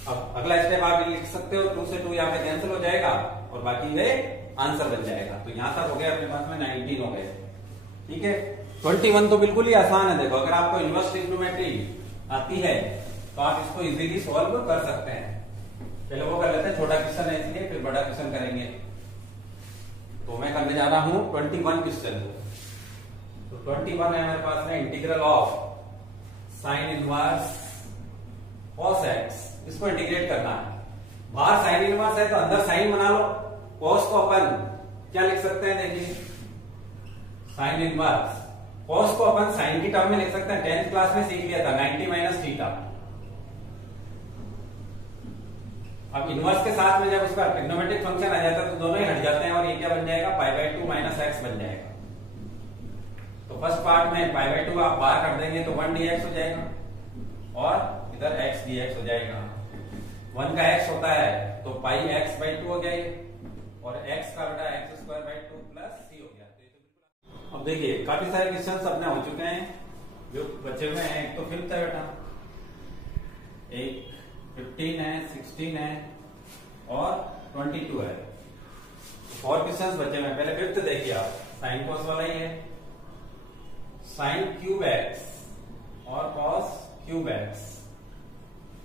अब अगला स्टेप आप लिख सकते हो, 2 से 2 यहाँ पे कैंसिल हो जाएगा और बाकी वे आंसर बन जाएगा। तो यहां तक हो गया अपने पास में 19 हो गए, ठीक है। 21 तो बिल्कुल ही आसान है। देखो अगर आपको इनवर्स ट्रिग्नोमेट्री आती है तो आप इसको इजीली सॉल्व कर सकते हैं। चलो वो कर लेते हैं, छोटा क्वेश्चन है इसलिए, फिर बड़ा क्वेश्चन करेंगे। तो मैं करने जा रहा हूं 21 क्वेश्चन। तो 21 है हमारे पास में, integral of sine inverse cos x, इसको इंटीग्रेट करना है। बाहर साइन इनवर्स है तो अंदर साइन बना लो, cos को अपन क्या लिख सकते हैं, देखिए साइन इनवर्स cos को अपन साइन की टर्म में लिख सकते हैं, 10th क्लास में सीख लिया था, 90 माइनस थीटा। अब इनवर्स के साथ में जब उसका ट्रिग्नोमेट्रिक फंक्शन आ जाता है तो दोनों ही हट जाते हैं और ये क्या बन जाएगा, पाई बाई 2 माइनस एक्स बन जाएगा। तो फर्स्ट पार्ट में पाई बाई 2 आप बाहर कर देंगे तो 1 dx हो जाएगा और इधर x dx हो जाएगा। 1 का x होता है तो पाई x बाई 2 हो गया ये, और x का बेटा x square by 2 plus c हो गया। अब देखिए काफी सारे क्वेश्चन अपने हो चुके हैं, जो बचे हुए हैं एक तो 5th है बेटा, एक 15 है, 16 है और 22 है। 4 क्वेश्चन बचे हुए हैं। पहले 5th देखिए आप, साइन कॉस वाला ही है, साइन क्यूब एक्स और कॉस क्यूब एक्स।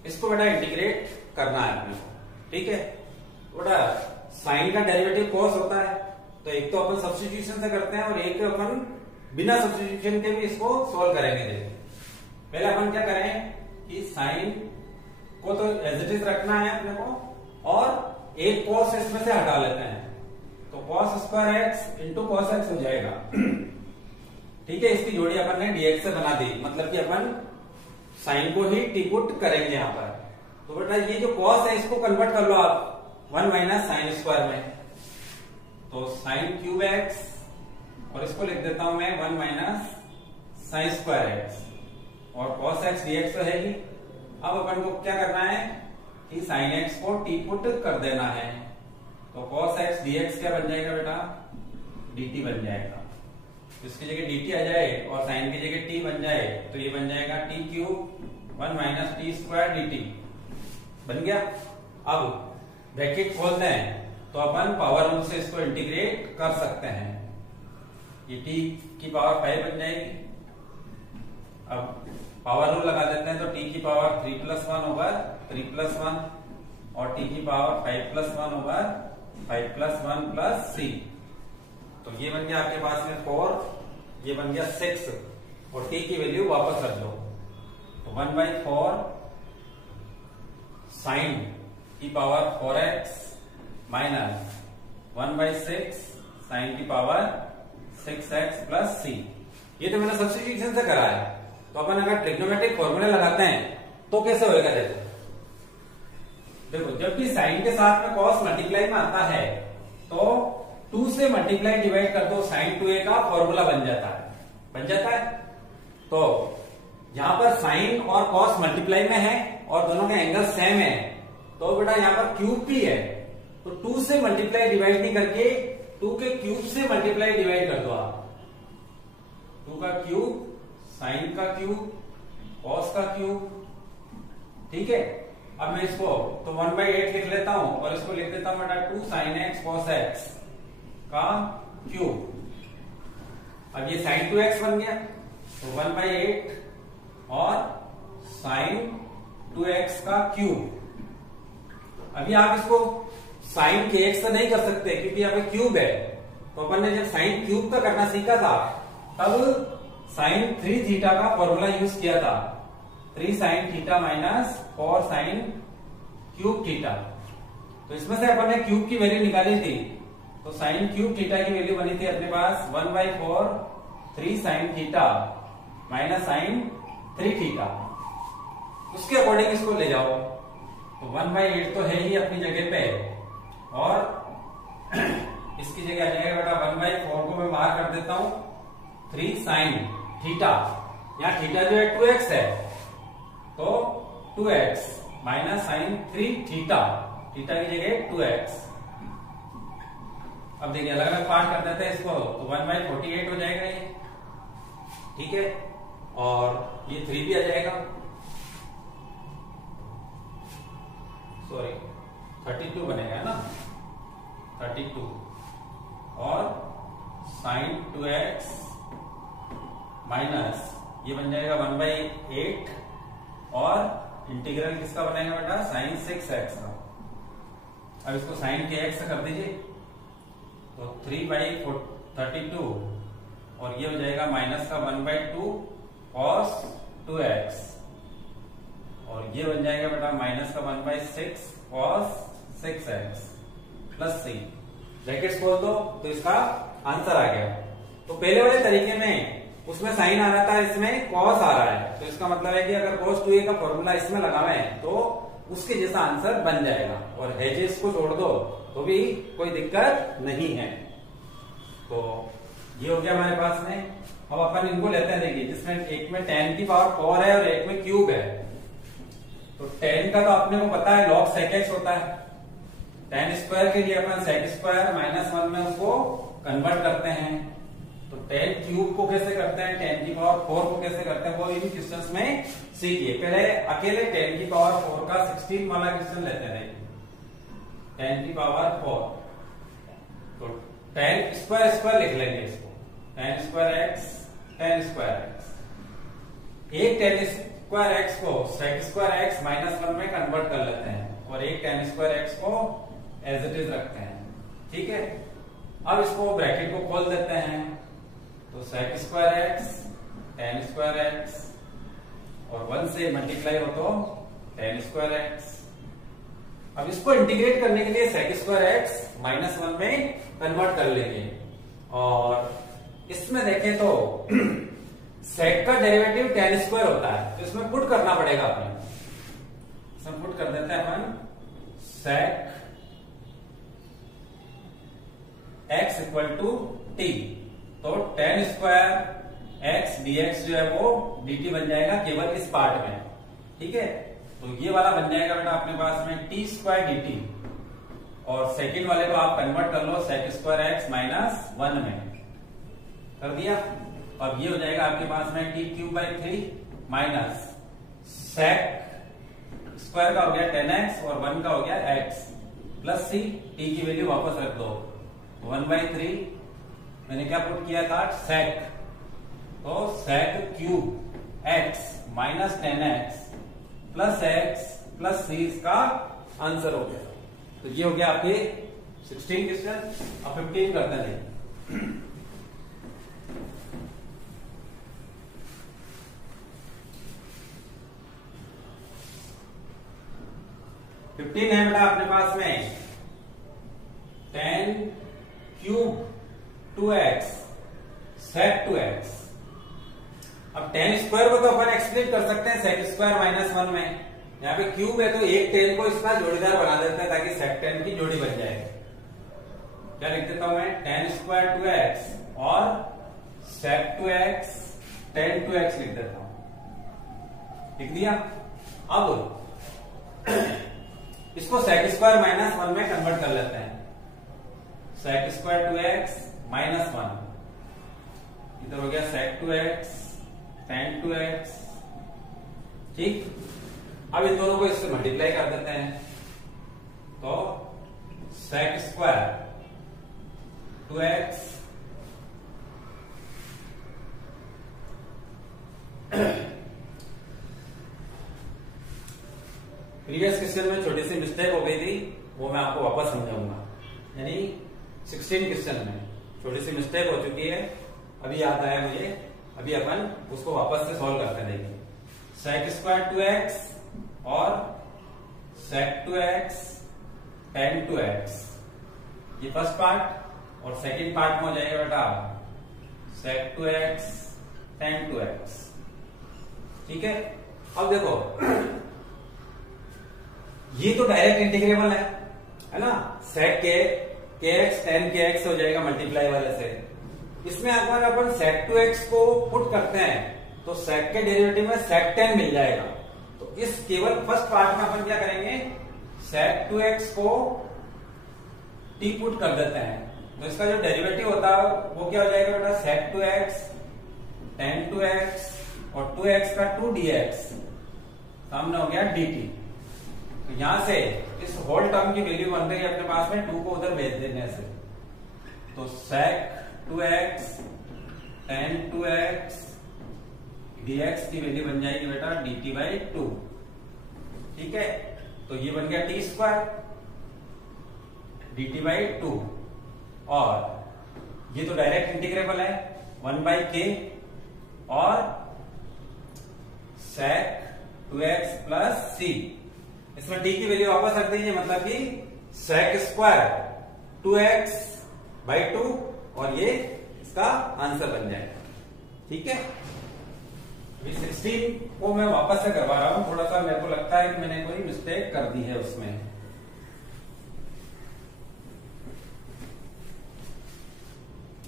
इसको बेटा इंटीग्रेट करना है अपने को, ठीक है। बेटा साइन का डेरिवेटिव कॉस होता है, तो एक तो अपन सब्स्टिट्यूशन से करते हैं और एक अपन बिना सब्स्टिट्यूशन के भी इसको सोल्व करेंगे। देखिए पहले अपन क्या करें कि साइन को तो एज इट इज रखना है अपने को, और एक कॉस इसमें से हटा लेते हैं, तो cos square x into cos x हो जाएगा, ठीक है। इसकी जोड़ी अपन ने dx से बना दी, मतलब कि अपन साइन को ही टी पुट करेंगे यहां पर। तो बेटा ये जो कॉस है इसको कन्वर्ट कर लो आप 1 माइनस साइन स्क्वायर में, तो साइन क्यूब एक्स, और इसको लिख देता हूं मैं 1 माइनस साइन स्क्वायर एक्स, और कॉस एक्स dx तो है ही। अब अपन को क्या करना है कि साइन एक्स को टी पुट कर देना है, तो कॉस एक्स dx क्या बन जाएगा बेटा, dt बन जाएगा। इसकी जगह dt आ जाए और साइन की जगह t बन जाए तो ये बन जाएगा t cube 1 minus T square dt बन गया। अब ब्रैकेट खोलते हैं तो अपन पावर रूल से इसको इंटीग्रेट कर सकते हैं, ये t की पावर 5 बन जाएगी। अब पावर रूल लगा देते हैं तो t की पावर 3 प्लस 1 ओवर 3 प्लस 1 और t की power 5 plus 1 over 5 plus 1 plus c। तो ये बन गया आपके पास में 4, ये बन गया 6, और t की वैल्यू वापस रख लो, तो 1/4 साइन की पावर 4x माइनस 1/6 साइन की पावर 6x प्लस c। ये तो मैंने सब्स्टिट्यूशन से करा है। तो अपन अगर ट्रिग्नोमेट्रिक फॉर्मूले लगाते हैं तो कैसे होएगा? देखो जब भी साइन के साथ में कॉस मल्टीप्लाई में आता है तो 2 से मल्टीप्लाई डिवाइड कर दो, साइन 2a का फॉर्मूला बन जाता है। तो यहां पर साइन और कॉस मल्टीप्लाई में है और दोनों के एंगल सेम है, तो बेटा यहां पर क्यूब भी है, तो 2 से मल्टीप्लाई डिवाइड नहीं करके 2 के क्यूब से मल्टीप्लाई डिवाइड कर दो आप। 2 का क्यूब, साइन का क्यूब, कॉस का क्यूब, ठीक है। अब मैं इसको तो 1/8 लिख लेता हूं और इसको लिख देता हूं बेटा 2 sin x cos x का क्यूब। अब ये sin 2x बन गया, तो 1/8 और sin 2x का क्यूब। अभी आप इसको sin kx से नहीं कर सकते क्योंकि यहाँ पे क्यूब है, तो अपन ने जब sin क्यूब का करना सीखा था तब sin 3 थीटा का फॉर्मूला यूज किया था, 3 sin theta minus 4 sin cube theta. तो इसमें से अपन ने क्यूब की वैल्यू निकाली थी, तो sin क्यूब थीटा की वैल्यू बनी थी अपने पास 1/4 3 sin theta minus sin 3 theta. उसके अकॉर्डिंग इसको ले जाओ, तो 1/8 तो है ही अपनी जगह पे, और इसकी जगह आ जाएगा बेटा 1/4 को मैं बाहर कर देता हूं 3 sin थीटा, यहाँ थीटा जो है 2x है, तो 2x minus sign 3 theta, theta की जगह 2x। अब देखिए अलग अलग पार्ट कर देते हैं इसको, तो 1/48 हो जाएगा ये, ठीक है, और ये 3 भी आ जाएगा, सॉरी 32 बनेगा है ना, 32 और साइन 2x माइनस ये बन जाएगा 1/8 और इंटीग्रल किसका बनेगा बेटा साइन 6x का। अब इसको साइन kx से कर दीजिए, तो 3/32 और ये हो जाएगा माइनस का 1/2 cos 2x और ये बन जाएगा बेटा माइनस का 1/6 cos 6x plus c। Brackets खोल दो तो इसका आंसर आ गया। तो पहले वाले तरीके में उसमें साइन आ रहा था, इसमें कॉस आ रहा है, तो इसका मतलब है कि अगर cos 2a का फॉर्मूला इसमें लगावे तो उसके जैसा आंसर बन जाएगा, और हेजेस को छोड़ दो तो भी कोई दिक्कत नहीं है। तो ये हो गया हमारे पास में। अब अपन इनको लेते हैं, देखिए जिसमें एक में tan की पावर 4 है और एक में क्यूब है, तो tan का तो अपने को पता है log sec x होता है, tan स्क्वायर के लिए अपन sec स्क्वायर -1 में उसको कन्वर्ट करते हैं। तो tan क्यूब को कैसे करते हैं, tan की पावर 4 को कैसे करते हैं, वो इन क्वेश्चंस में सीखिए। पहले अकेले tan की पावर 4 का 16 वाला क्वेश्चन लेते हैं, tan की पावर 4, तो tan स्क्वायर स्क्वायर लिख लेंगे इसको, tan square x tan square x। एक tan स्क्वायर x को sec स्क्वायर x -1 में कन्वर्ट कर लेते हैं और एक tan स्क्वायर x को एज इट इज रखते हैं, ठीक है। अब इसको ब्रैकेट को खोल देते हैं, तो sec square x tan square x और 1 से मल्टीप्लाई हो तो tan स्क्वायर x। अब इसको इंटीग्रेट करने के लिए sec स्क्वायर x -1 में कन्वर्ट कर लेंगे, और इसमें देखें तो sec का डेरिवेटिव tan स्क्वायर होता है, तो इसमें पुट करना पड़ेगा अपने, इसमें पुट कर देते हैं अपन sec x equal to t, तो tan स्क्वायर x dx जो है वो dt बन जाएगा केवल इस पार्ट में, ठीक है। तो ये वाला बन जाएगा बेटा अपने पास में t स्क्वायर dt, और सेकंड वाले को आप कन्वर्ट कर लो sec स्क्वायर x -1 में कर दिया। अब ये हो जाएगा आपके पास में t³/3 माइनस sec स्क्वायर का हो गया tan x और 1 का हो गया x प्लस c, t की वैल्यू वापस रख दो, 1/3 मैंने क्या पुट किया था sec, तो sec³ x minus tan x plus x plus c इसका आंसर हो गया। तो ये हो गया आपके 16 क्वेश्चन। अब 15 करते हैं। 15 है बेटा अपने पास में tan³ 2x sec 2x। अब टेन स्क्वायर को तो अपन एक्सप्लेन कर सकते हैं सेक स्क्वायर माइनस 1 में। यहाँ पे क्यूब है तो एक टेन को इसका जोड़ीदार बना देते हैं ताकि सेक टेन की जोड़ी बन जाए। क्या लिख देता हूं मैं, टेन स्क्वायर 2x और सेक 2x टेन 2x लिख देता हूं। लिख दिया। अब इसको सेक स्क्वायर माइनस 1 में कन्वर्ट कर लेते हैं। सेक स्क्वायर 2x माइनस 1 इधर हो गया सेक 2x टेन 2x। ठीक, अब इन दोनों को इससे मल्टीप्लाई कर देते हैं तो sec square 2x previous question में छोटी सी मिस्टेक हो गई थी, वो मैं आपको वापस समझाऊंगा। यानी 16 क्वेश्चन में छोटी सी मिस्टेक हो चुकी है, अभी याद आया मुझे, अभी अपन उसको वापस से सॉल्व करते हैं। देखिए सेक स्क्वायर 2x और सेक 2x टेन 2x, ये फर्स्ट पार्ट, और सेकंड पार्ट में हो जाएगा बेटा सेक 2x टेन 2x। ठीक है, अब देखो ये तो डायरेक्ट इंटीग्रेबल है ना, सेक के एक्स टेन के एक्स हो जाएगा मल्टीप्लाई वाले से। इसमें अगर अपन सेक 2x को पुट करते हैं तो सेक के डेरिवेटिव में सेक 10 मिल जाएगा। तो इस केवल फर्स्ट पार्ट में अपन क्या करेंगे, सेक 2x को टी पुट कर देते हैं तो इसका जो डेरिवेटिव होता है वो क्या हो जाएगा बेटा, सेक 2x टेन 2x और 2x का 2dx सामने हो गया dt। तो यहां से इस होल टर्म की वैल्यू बन गई अपने पास में 2 को उधर भेज देने से, तो सेक 2x टेन 2x dx की वैल्यू बन जाएगी बेटा dt बाई 2। ठीक है, तो ये बन गया टी स्क्वायर dt बाई 2, और ये तो डायरेक्ट इंटीग्रेबल है 1 बाई के, और सेक 2x प्लस सी, इसमें t की वैल्यू वापस रख दीजिए, मतलब कि सेक स्क्वायर 2x बाई 2, और ये इसका आंसर बन जाएगा। ठीक है, 16 को मैं वापस से करवा रहा हूं, थोड़ा सा मेरे को लगता है कि मैंने कोई मिस्टेक कर दी है उसमें।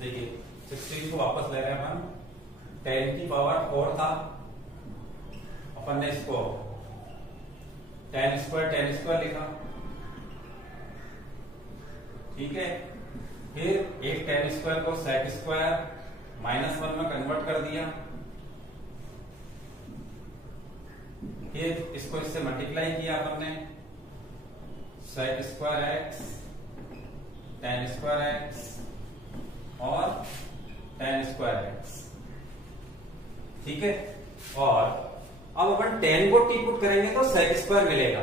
देखिए 16 को वापस ले रहे हैं अपन, 10 की पावर 4 था, अपन ने इसको टेन स्क्वायर लिखा। ठीक है, फिर एक टेन स्क्वायर को सेक स्क्वायर माइनस 1 में कन्वर्ट कर दिया, फिर इसको इससे मल्टीप्लाई किया अपन ने, sec square x tan square x और टेन स्क्वायर एक्स। ठीक है, और अब अपन 10 को टी पुट करेंगे तो सेक स्क्वायर मिलेगा,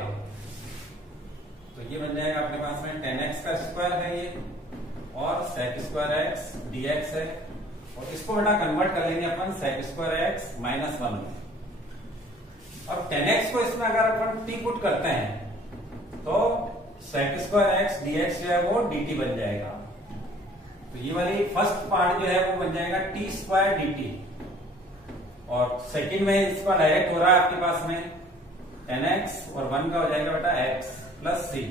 तो ये बन जाएगा अपने पास में 10x का स्क्वायर है ये, और सेक स्क्वायर एक्स dx है, और इसको बेटा कन्वर्ट कर लेंगे अपन सेक स्क्वायर एक्स माइनस 1 में। अब 10x को इसमें अगर अपन टी पुट करते हैं तो सेक स्क्वायर एक्स dx जो है वो dt बन जाएगा। तो ये वाली फर्स्ट पार्ट जो है वो बन जाएगा टी स्क्वायर dt, और सेकंड में इसका डायरेक्ट हो रहा है आपके पास में 10x और 1 का हो जाएगा बेटा x प्लस सी।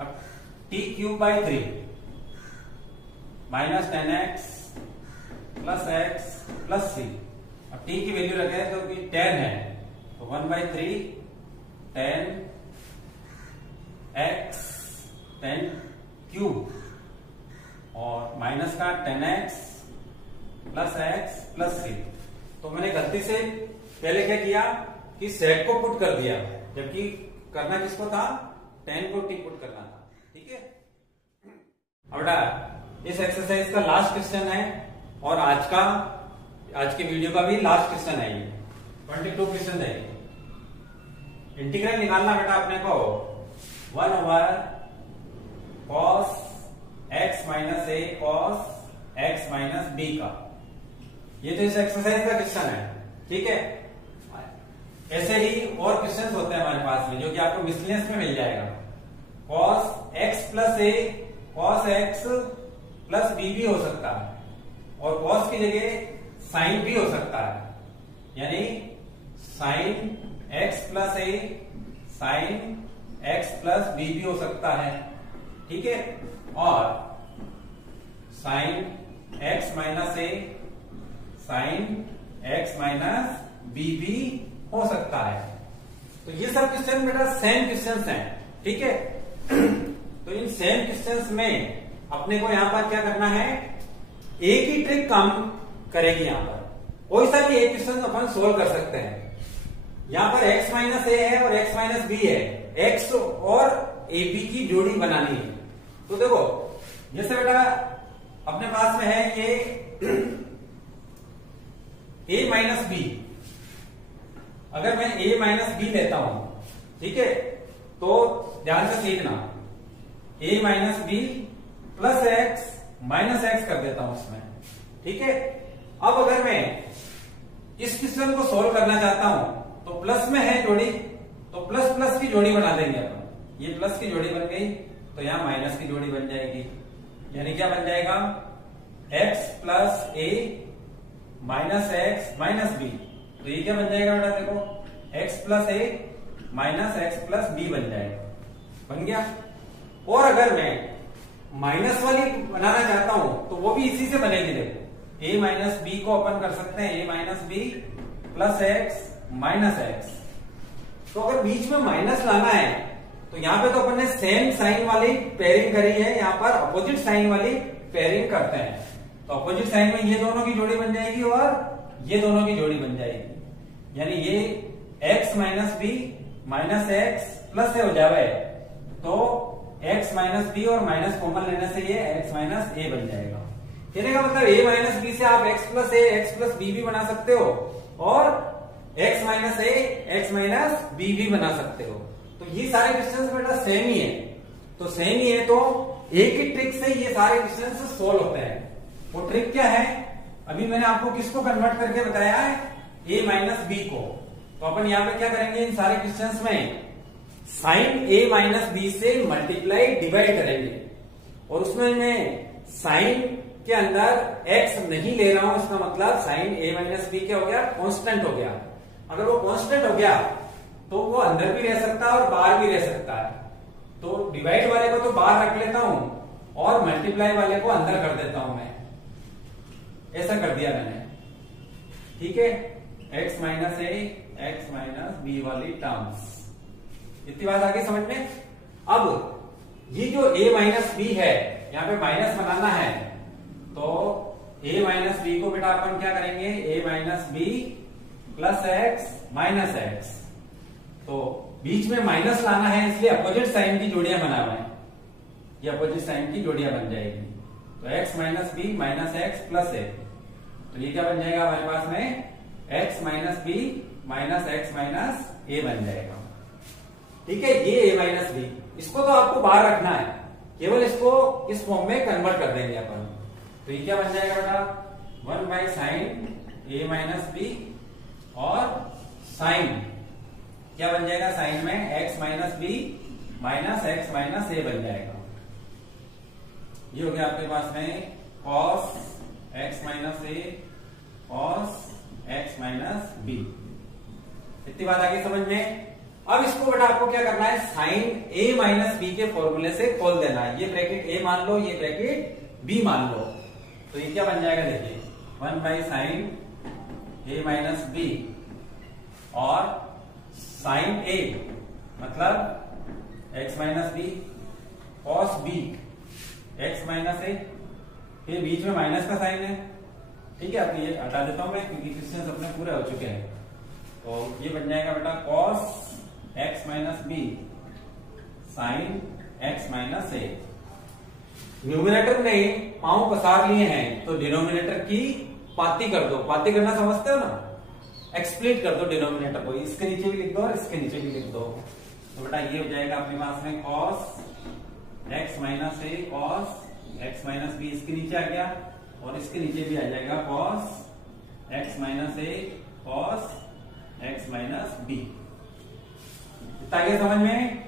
अब t cube by 3 minus 10x plus x plus सी। अब टी की वैल्यू रखे तो 10 है, तो 1 बाई 3 10 x 10 क्यूब, और माइनस का 10x प्लस x प्लस सी। तो मैंने गलती से पहले क्या किया कि सेक को पुट कर दिया, जबकि करना किसको था, 10 को टी पुट करना था। ठीक है, अब बेटा इस एक्सरसाइज का लास्ट क्वेश्चन है, और आज के वीडियो का भी लास्ट क्वेश्चन है ये, 22 क्वेश्चन है। इंटीग्रल निकालना बेटा अपने को 1 ओवर कॉस x माइनस ए कॉस x माइनस बी का। ये तो इस एक्सरसाइज का क्वेश्चन है। ठीक है, ऐसे ही और क्वेश्चंस होते हैं हमारे पास में जो कि आपको मिसलेनियस में मिल जाएगा। कॉस एक्स प्लस ए कॉस एक्स प्लस बी भी हो सकता है, और कॉस की जगह साइन भी हो सकता है, यानी साइन एक्स प्लस ए साइन एक्स प्लस बी भी हो सकता है, ठीक है, और साइन एक्स माइनस ए साइन एक्स माइनस बी भी हो सकता है। तो ये सब क्वेश्चन बेटा सेम क्वेश्चंस हैं, ठीक है। तो इन सेम क्वेश्चंस में अपने को यहां पर क्या करना है, एक ही ट्रिक काम करेगी यहां पर, कोई सा भी एक क्वेश्चन अपन सोल्व कर सकते हैं। यहां पर x माइनस ए है और x माइनस बी है, x और ए बी की जोड़ी बनानी है। तो देखो जैसे बेटा अपने पास में है ये a माइनस बी, अगर मैं a माइनस बी लेता हूं, ठीक है, तो ध्यान से सीखना, a minus B plus X minus X कर देता हूं इसमें, ठीक है। अब अगर मैं इस क्वेश्चन को सोल्व करना चाहता हूं तो प्लस में है जोड़ी, तो प्लस प्लस की जोड़ी बना देंगे अपन, ये प्लस की जोड़ी बन गई तो यहां माइनस की जोड़ी बन जाएगी, यानी क्या बन जाएगा, x प्लस ए माइनस एक्स माइनस बी। तो ये क्या बन जाएगा बेटा, देखो x प्लस ए माइनस एक्स प्लस बी बन जाएगा, बन गया। और अगर मैं माइनस वाली बनाना चाहता हूं तो वो भी इसी से बनेगी, देखो a माइनस बी को अपन कर सकते हैं a minus B plus X minus X. तो अगर बीच में माइनस लाना है तो यहां पे तो अपन ने सेम साइन वाली पेयरिंग करी है, यहां पर अपोजिट साइन वाली पेयरिंग करते हैं। तो अपोजिट साइन में ये दोनों की जोड़ी बन जाएगी और ये दोनों की जोड़ी बन जाएगी, यानी ये x minus b minus x plus a हो जाए तो x माइनस बी और माइनस कॉमन लेने से ये x माइनस ए बन जाएगा। कहने का मतलब a माइनस बी से आप x प्लस ए एक्स प्लस बी भी बना सकते हो और x माइनस ए एक्स माइनस बी भी बना सकते हो। तो ये सारे क्वेश्चंस बेटा सेम ही है, तो सेम ही है, तो एक ही ट्रिक से ये सारे क्वेश्चंस सोल्व होते हैं। वो ट्रिक क्या है, अभी मैंने आपको किसको कन्वर्ट करके बताया है, a माइनस बी को। तो अपन यहां पे क्या करेंगे, इन सारे क्वेश्चंस में साइन a माइनस बी से मल्टीप्लाई डिवाइड करेंगे, और उसमें मैं साइन के अंदर x नहीं ले रहा हूं, इसका मतलब साइन a माइनस बी क्या हो गया, कांस्टेंट हो गया। अगर वो कांस्टेंट हो गया तो वो अंदर भी रह सकता है और बाहर भी रह सकता है। तो डिवाइड वाले को तो बाहर रख लेता हूं और मल्टीप्लाई वाले को अंदर कर देता हूं मैं, ऐसा कर दिया मैंने, ठीक है। x माइनस ए एक्स माइनस बी वाली टर्म्स, इतनी बात आ गई समझ में। अब ये जो a माइनस बी है, यहां पे माइनस बनाना है, तो a माइनस बी को बेटा अपन क्या करेंगे, a minus B plus X minus X. तो बीच में माइनस लाना है, इसलिए अपोजिट साइन की जोड़ियां बना हुआ है, ये अपोजिट साइन की जोड़ियां बन जाएगी। तो x minus b minus x plus a, तो ये क्या बन जाएगा हमारे पास में, x minus b minus x minus a बन जाएगा, ठीक है। ये a माइनस बी, इसको तो आपको बाहर रखना है, केवल इसको इस फॉर्म में कन्वर्ट कर देंगे अपन। तो ये क्या बन जाएगा बेटा, 1 by sine a minus b, और साइन क्या बन जाएगा, साइन में x minus b minus x minus a बन जाएगा। ये हो गया आपके पास में cos x माइनस ए cos x माइनस बी। इतनी बात आ गई समझ में। अब इसको बेटा आपको क्या करना है, साइन a माइनस बी के फॉर्मूले से खोल देना है। ये ब्रैकेट a मान लो, ये ब्रैकेट b मान लो, तो ये क्या बन जाएगा, देखिए 1 by sine a minus b और साइन a मतलब x minus b cos b x minus a, फिर बीच में माइनस का साइन है, ठीक है। अब ये हटा देता हूं मैं क्योंकि क्वेश्चन अपने पूरे हो चुके हैं। तो ये बन जाएगा बेटा cos x minus b sine x minus a. Numerator में पांव पसार लिए हैं तो डिनोमिनेटर की पाती कर दो, पाती करना समझते हो ना, एक्सप्लिट कर दो डिनोमिनेटर को, इसके नीचे भी लिख दो और इसके नीचे भी लिख दो। तो बेटा ये हो जाएगा अपने पास में cos x माइनस ए cos x माइनस बी, इसके नीचे आ गया, और इसके नीचे भी आ जाएगा cos x माइनस ए cos x माइनस बी। इतना गया समझ में।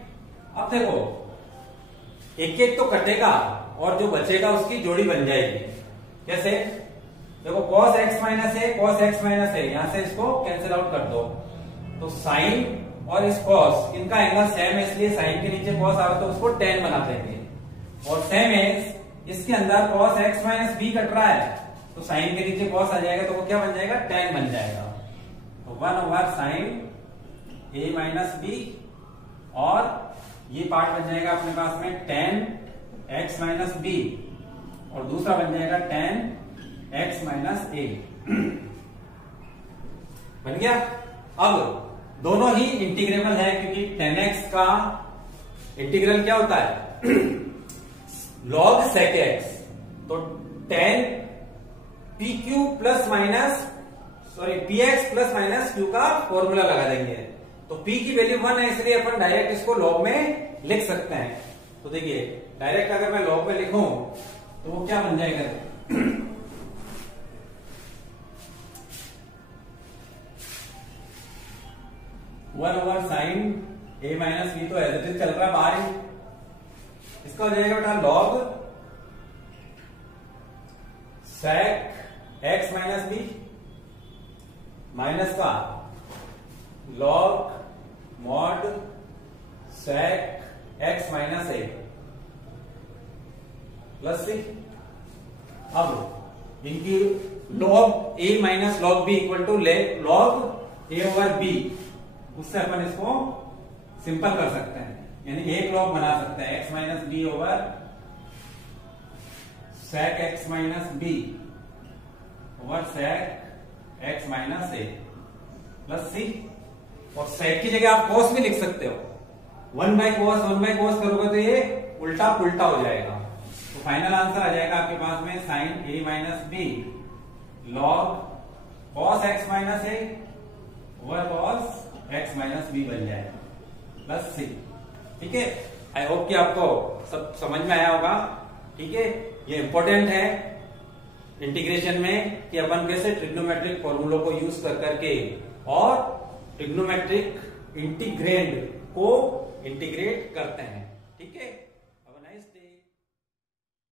अब देखो एक एक तो कटेगा और जो बचेगा उसकी जोड़ी बन जाएगी। कैसे, देखो cos x माइनस ए, cos x माइनस ए, यहां से इसको कैंसिल आउट कर दो। तो साइन और इस cos इनका एंगल सेम है, इसलिए साइन के नीचे cos आवे तो उसको tan बना देंगे। और सेम एज इसके अंदर cos x माइनस बी कट रहा है, तो साइन के नीचे cos आ जाएगा, तो वो क्या बन जाएगा, tan बन जाएगा। तो 1/sin a माइनस बी, और ये पार्ट बन जाएगा अपने पास में tan x माइनस बी, और दूसरा बन जाएगा tan x माइनस ए। बन गया। अब दोनों ही इंटीग्रेबल है, क्योंकि tan x का इंटीग्रल क्या होता है, log sec x। तो tan pq plus minus px plus minus q का फॉर्मूला लगा देंगे। तो p की वैल्यू 1 है, इसलिए अपन डायरेक्ट इसको log में लिख सकते हैं। तो देखिए डायरेक्ट अगर मैं log में लिखूं तो वो क्या बन जाएगा, 1/sin a माइनस बी, तो एज इट इज चल रहा है बाहर ही, इसका हो जाएगा बेटा log sec x minus b minus का log mod sec x minus a plus सी। अब इनकी log a minus log b equal to log a over b, उससे अपन इसको सिंपल कर सकते हैं, यानी एक log बना सकते हैं, x minus b over sec x minus b over sec x minus a plus सी। और sec की जगह आप cos भी लिख सकते हो, 1/cos करोगे तो ये उल्टा पुल्टा हो जाएगा। तो फाइनल आंसर आ जाएगा आपके पास में sin a minus B log cos x minus A over cos x minus B बन जाएगा प्लस सी। ठीक है, आई होप कि आपको सब समझ में आया होगा। ठीक है, ये इंपॉर्टेंट है इंटीग्रेशन में कि अपन कैसे ट्रिग्नोमेट्रिक फॉर्मूलों को यूज कर करके और ट्रिग्नोमेट्रिक इंटीग्रेंड को इंटीग्रेट करते हैं। ठीक है।